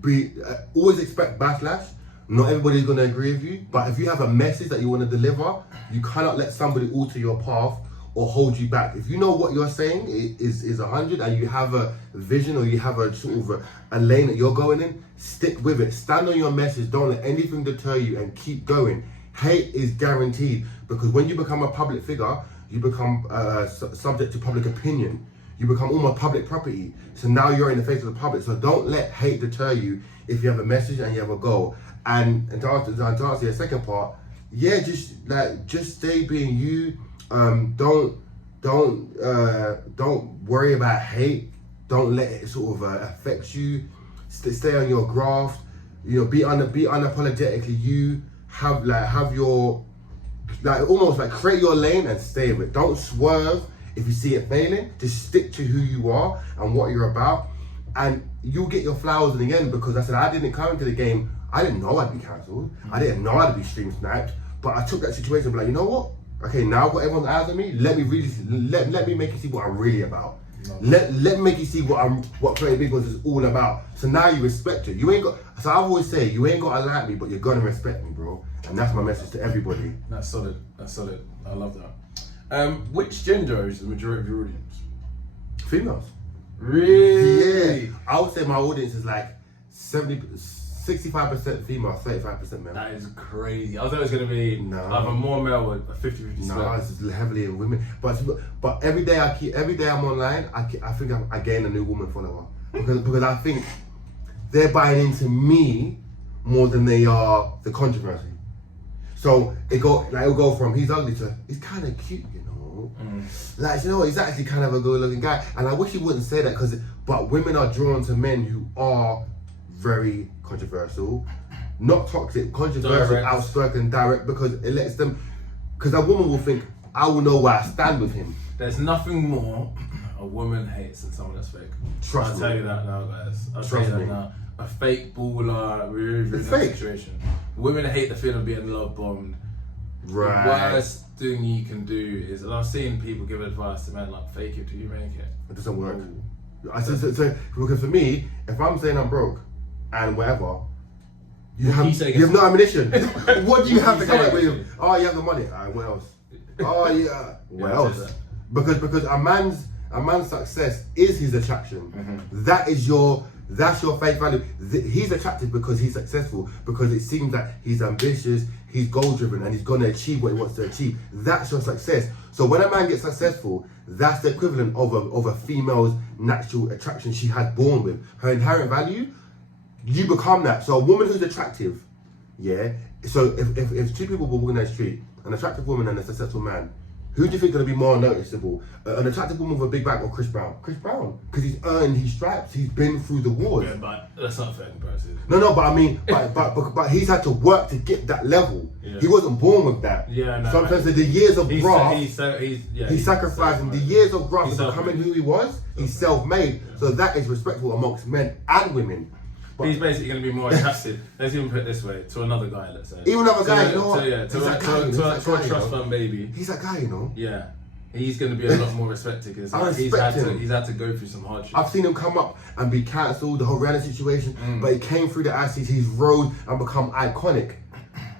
be always expect backlash. Not everybody's going to agree with you, but if you have a message that you want to deliver, you cannot let somebody alter your path or hold you back. If you know what you're saying is 100 and you have a vision or you have a sort of a lane that you're going in, stick with it. Stand on your message. Don't let anything deter you and keep going. Hate is guaranteed because when you become a public figure, you become subject to public opinion. You become almost public property. So now you're in the face of the public. So don't let hate deter you if you have a message and you have a goal. And to answer your second part, just stay being you. Don't worry about hate. Don't let it sort of affect you. Stay on your graft. You know, be unapologetically you. Have your almost like create your lane and stay with it. Don't swerve if you see it failing. Just stick to who you are and what you're about, and you'll get your flowers in the end. Because I didn't come into the game. I didn't know I'd be cancelled. I didn't know I'd be stream sniped. But I took that situation and be like, you know what? Okay, now I've got everyone's eyes on me. Let me make you see what I'm really about. Let me make you see what Creative Big Ones is all about. So now you respect it. You ain't got. So I always say, you ain't got to like me, but you're gonna respect me, bro. And that's my message to everybody. That's solid. I love that. Which gender is the majority of your audience? Females. Really? Yeah. I would say my audience is like 65% female, 35% male. That is crazy. I thought it was going to be either more male or 50-50 split. No, it's heavily in women. But every day I'm online, I think I gain a new woman follower because I think they're buying into me more than they are the controversy. So it'll go from he's ugly to he's kind of cute, you know. Like, you know, he's actually kind of a good-looking guy, and I wish he wouldn't say that but women are drawn to men who are very controversial, not toxic, controversial, direct, outspoken, direct, because it lets them. Because a woman will think, I will know where I stand with him. There's nothing more a woman hates than someone that's fake. I'll tell you that now, guys. I'll tell you that now. A fake baller, really fake situation. Women hate the feeling of being love bombed. Right. The worst thing you can do is, and I've seen people give advice to men like, fake it till you make it. It doesn't work. So, because for me, if I'm saying I'm broke and whatever, you have no ammunition. What do you have to come up with? Oh, you have the money. What else? Oh yeah. What else? Because a man's success is his attraction. That's your face value. He's attractive because he's successful, because it seems that he's ambitious, he's goal driven, and he's going to achieve what he wants to achieve. That's your success. So when a man gets successful, that's the equivalent of a female's natural attraction she has born with. Her inherent value, you become that. So a woman who's attractive, yeah. So if two people were walking down the street, an attractive woman and a successful man, who do you think is going to be more noticeable? An attractive woman with a big back or Chris Brown? Chris Brown, because he's earned his stripes. He's been through the wars. Yeah, but that's not a fair comparison. No, but I mean, but he's had to work to get that level. Yeah. He wasn't born with that. Yeah, no. Sometimes the years of graft, he's sacrificing the years of graft of becoming who he was. He's self-made, yeah. So that is respectable amongst men and women. But he's basically going to be more attractive. Let's even put it this way: to another guy, let's say. Even another guy, you know what? To a trust fund baby. He's that guy, you know. Yeah, he's going to be a lot more respected because he's had to go through some hardship. I've seen him come up and be cancelled, the whole reality situation, but he came through the acids, he's rose and become iconic.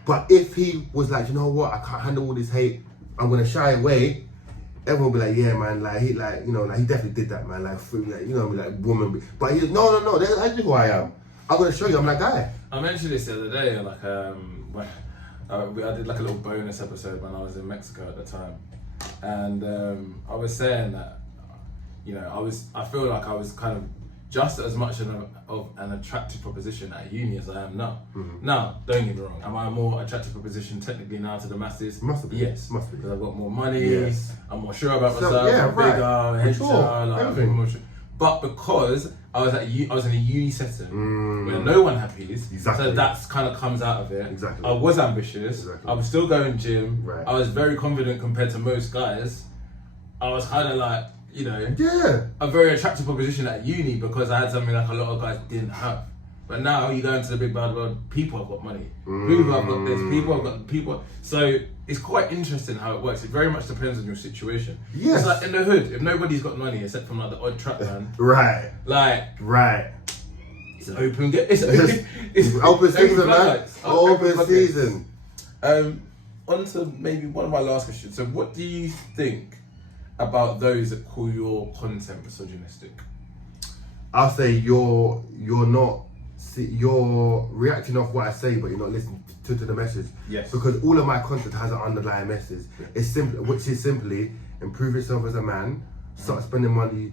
But if he was like, you know what, I can't handle all this hate, I'm going to shy away. Everyone will be like, yeah, man, like he definitely did that, man, woman. But he's no, that's actually who I am. I'm gonna show you, I'm that guy. I mentioned this the other day, I did like a little bonus episode when I was in Mexico at the time, and I was saying that, you know, I feel like I was kind of just as much of an attractive proposition at uni as I am now. Now, don't get me wrong, am I a more attractive proposition technically now to the masses? Must be. Yes. Must be. Because I've got more money, Yes. I'm more sure about So, myself, yeah, I'm right. bigger, For headshot, sure. like, Everything. more sure. But because I was in a uni setting where no one had peas, Exactly. so that's kind of comes out of it. Exactly. I was ambitious, Exactly. I was still going gym, Right. I was very confident compared to most guys. I was kind of like, you know, Yeah. a very attractive proposition at uni because I had something like a lot of guys didn't have. But now you go into the big bad world, people have got money. People have got this, people have got people. So it's quite interesting how it works. It very much depends on your situation. Yes. It's like in the hood, if nobody's got money except from like the odd trap man, Right. like Right. it's an open get. It's Open season, man. floodlights. Open floodlights. season. On to maybe one of my last questions. So what do you think about those that call your content misogynistic? I'll say you're reacting off what I say, but you're not listening to the message. Yes. Because all of my content has an underlying message. It's simple, which is simply improve yourself as a man, start spending money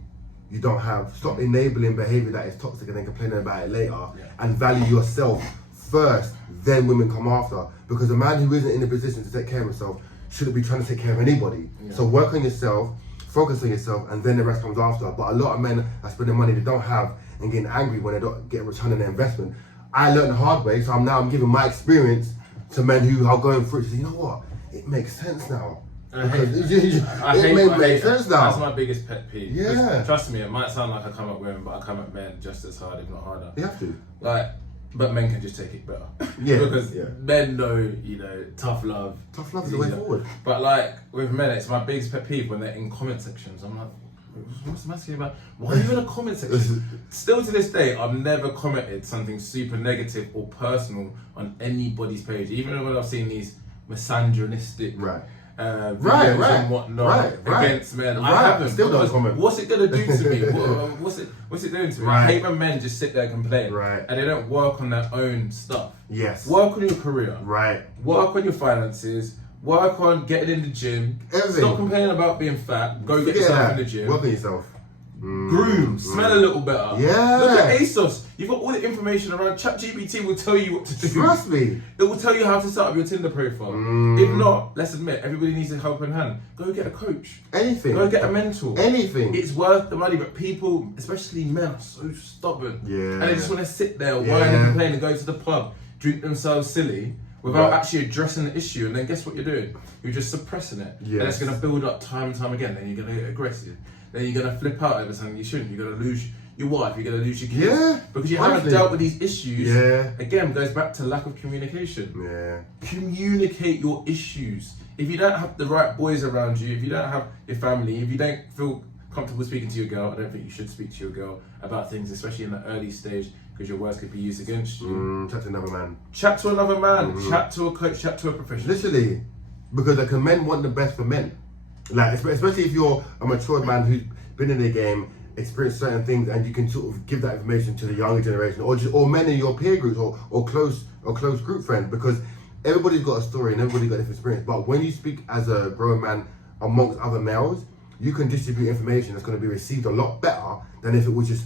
you don't have, stop enabling behavior that is toxic and then complaining about it later, and value yourself first, then women come after. Because a man who isn't in a position to take care of himself shouldn't be trying to take care of anybody. So work on yourself, focus on yourself, and then the rest comes after. But a lot of men are spending money they don't have and getting angry when they don't get a return on their investment. I learned the hard way, so I'm giving my experience to men who are going through it. So you know what? It makes sense now. I hate It makes sense now. That's my biggest pet peeve. Yeah. 'Cause trust me, it might sound like I come at women, but I come at men just as hard, if not harder. You have to. Like, but men can just take it better. Yeah, Because yeah. men know, you know, tough love. Tough love is the way forward. But like with men, it's my biggest pet peeve when they're in comment sections. I'm like, what's the message about? Why are you in a comment section? Still to this day, I've never commented something super negative or personal on anybody's page, even when I've seen these misogynistic videos and whatnot against men. I haven't. Still don't comment. What's it gonna do to me? What's it doing to me? I hate when men just sit there and complain, and they don't work on their own stuff. Yes. Work on your career. Right. Work on your finances. Work on getting in the gym. Everything. Stop complaining about being fat. Go get yourself in the gym. Work on yourself. Groom. Smell a little better. Yeah. Look at ASOS. You've got all the information around. ChatGPT will tell you what to do. Trust me. It will tell you how to set up your Tinder profile. If not, let's admit, everybody needs a helping hand. Go get a coach. Anything. Go get a mentor. Anything. It's worth the money, but people, especially men, are so stubborn. Yeah. And they just want to sit there, whine and complain, and go to the pub, drink themselves silly, without actually addressing the issue. And then guess what you're doing? You're just suppressing it. Yes. And it's going to build up time and time again. Then you're going to get aggressive. Then you're going to flip out over something you shouldn't. You're going to lose your wife. You're going to lose your kids. Yeah. Because you haven't dealt with these issues. Yeah. Again, goes back to lack of communication. Yeah. Communicate your issues. If you don't have the right boys around you, if you don't have your family, if you don't feel comfortable speaking to your girl, I don't think you should speak to your girl about things, especially in the early stage, because your words could be used against you. Chat to another man. Chat to another man. Chat to a coach. Chat to a professional. Literally, because like men want the best for men. Like especially if you're a matured man who's been in the game, experienced certain things, and you can sort of give that information to the younger generation, or men in your peer groups, or close group friends, because everybody's got a story and everybody's got different experience. But when you speak as a grown man amongst other males, you can distribute information that's going to be received a lot better than if it was just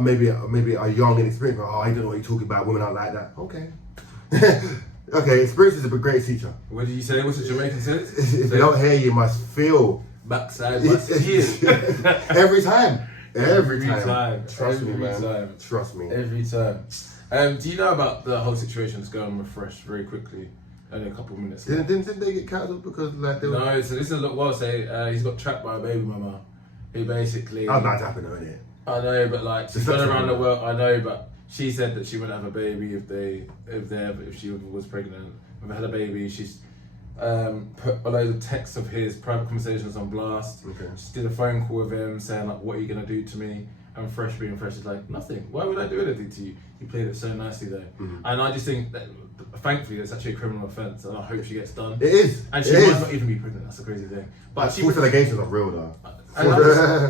maybe a young inexperienced. Oh, I don't know what you're talking about. Women aren't like that. Okay. Okay, experience is a great teacher. What did you say? What's the Jamaican sense? If you don't hear, you must feel. Backside must hear. Every time. Every time. time. Trust me, Every man. time. Trust me. Every time. Do you know about the whole situation that's going on with Fresh very quickly? Only a couple of minutes. Didn't they get cancelled because like they were... No, so this is a little while. Say he's got trapped by a baby mama. Who basically... That's not happening, isn't it? I know, but like she's gone around the world. I know, but she said that she wouldn't have a baby if she was pregnant. If they had a baby, she's put a load of texts of his private conversations on blast. Okay. She did a phone call with him saying like, "What are you gonna do to me?" And Fresh being Fresh is like, "Nothing. Why would I do anything to you? You played it so nicely there." And I just think that, thankfully, it's actually a criminal offence, and I hope she gets done. It is. And she might not even be pregnant. That's the crazy thing. But false allegations are real though.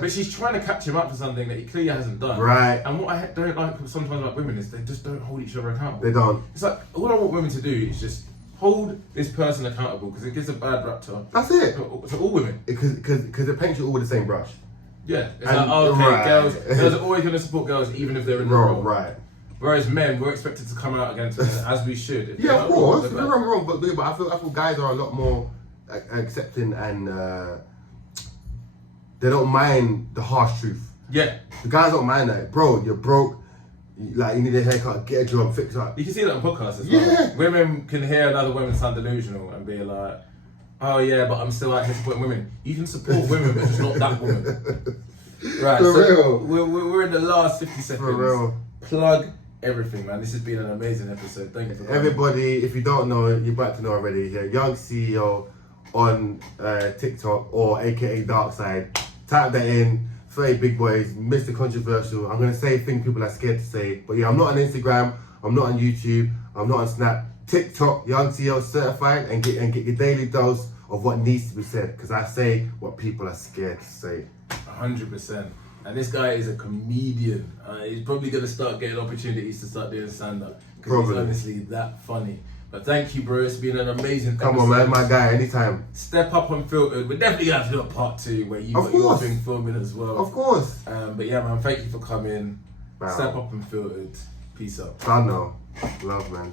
but she's trying to catch him up for something that he clearly hasn't done. Right. And what I don't like sometimes about women is they just don't hold each other accountable. They don't. It's like, all I want women to do is just hold this person accountable because it gives a bad rap to That's it. all women. Because it paints you all with the same brush. Yeah, it's And- like, oh, okay, right. girls are always going to support girls even if they're in the Wrong, wrong. right. Whereas men, we're expected to come out against them as we should. If Yeah, they're of not course. they're You're bad. wrong, but I feel guys are a lot more accepting and they don't mind the harsh truth. Yeah, The guys don't mind that, bro. You're broke. You need a haircut. Get a job. Fix up. you can see that on podcasts as well. Yeah. Women can hear another woman sound delusional and be like, oh yeah, but I'm still out here supporting women. You can support women, but just not that woman. Right, For so real. We're in the last 50 seconds. For real. Plug everything, man. This has been an amazing episode. Thank you for coming. Everybody, if you don't know, you're about to know already. Yeah, Young CEO on TikTok or AKA Dark Side. Type that in. 30 big boys, Mr. Controversial. I'm gonna say things people are scared to say, but yeah, I'm not on Instagram. I'm not on YouTube. I'm not on Snap. TikTok, Young CEO certified, and get your daily dose of what needs to be said. Because I say what people are scared to say. 100%. And this guy is a comedian. He's probably going to start getting opportunities to start doing stand-up. Because he's Probably. honestly that funny. But thank you, bro. It's been an amazing Come episode. on, man, my guy, anytime. Step Up Unfiltered. We're definitely going to have to do a part 2 where you Of got your course. thing filming as well. Of course. But yeah, man, thank you for coming. Wow. Step Up Unfiltered. Peace out. I know. Love, man.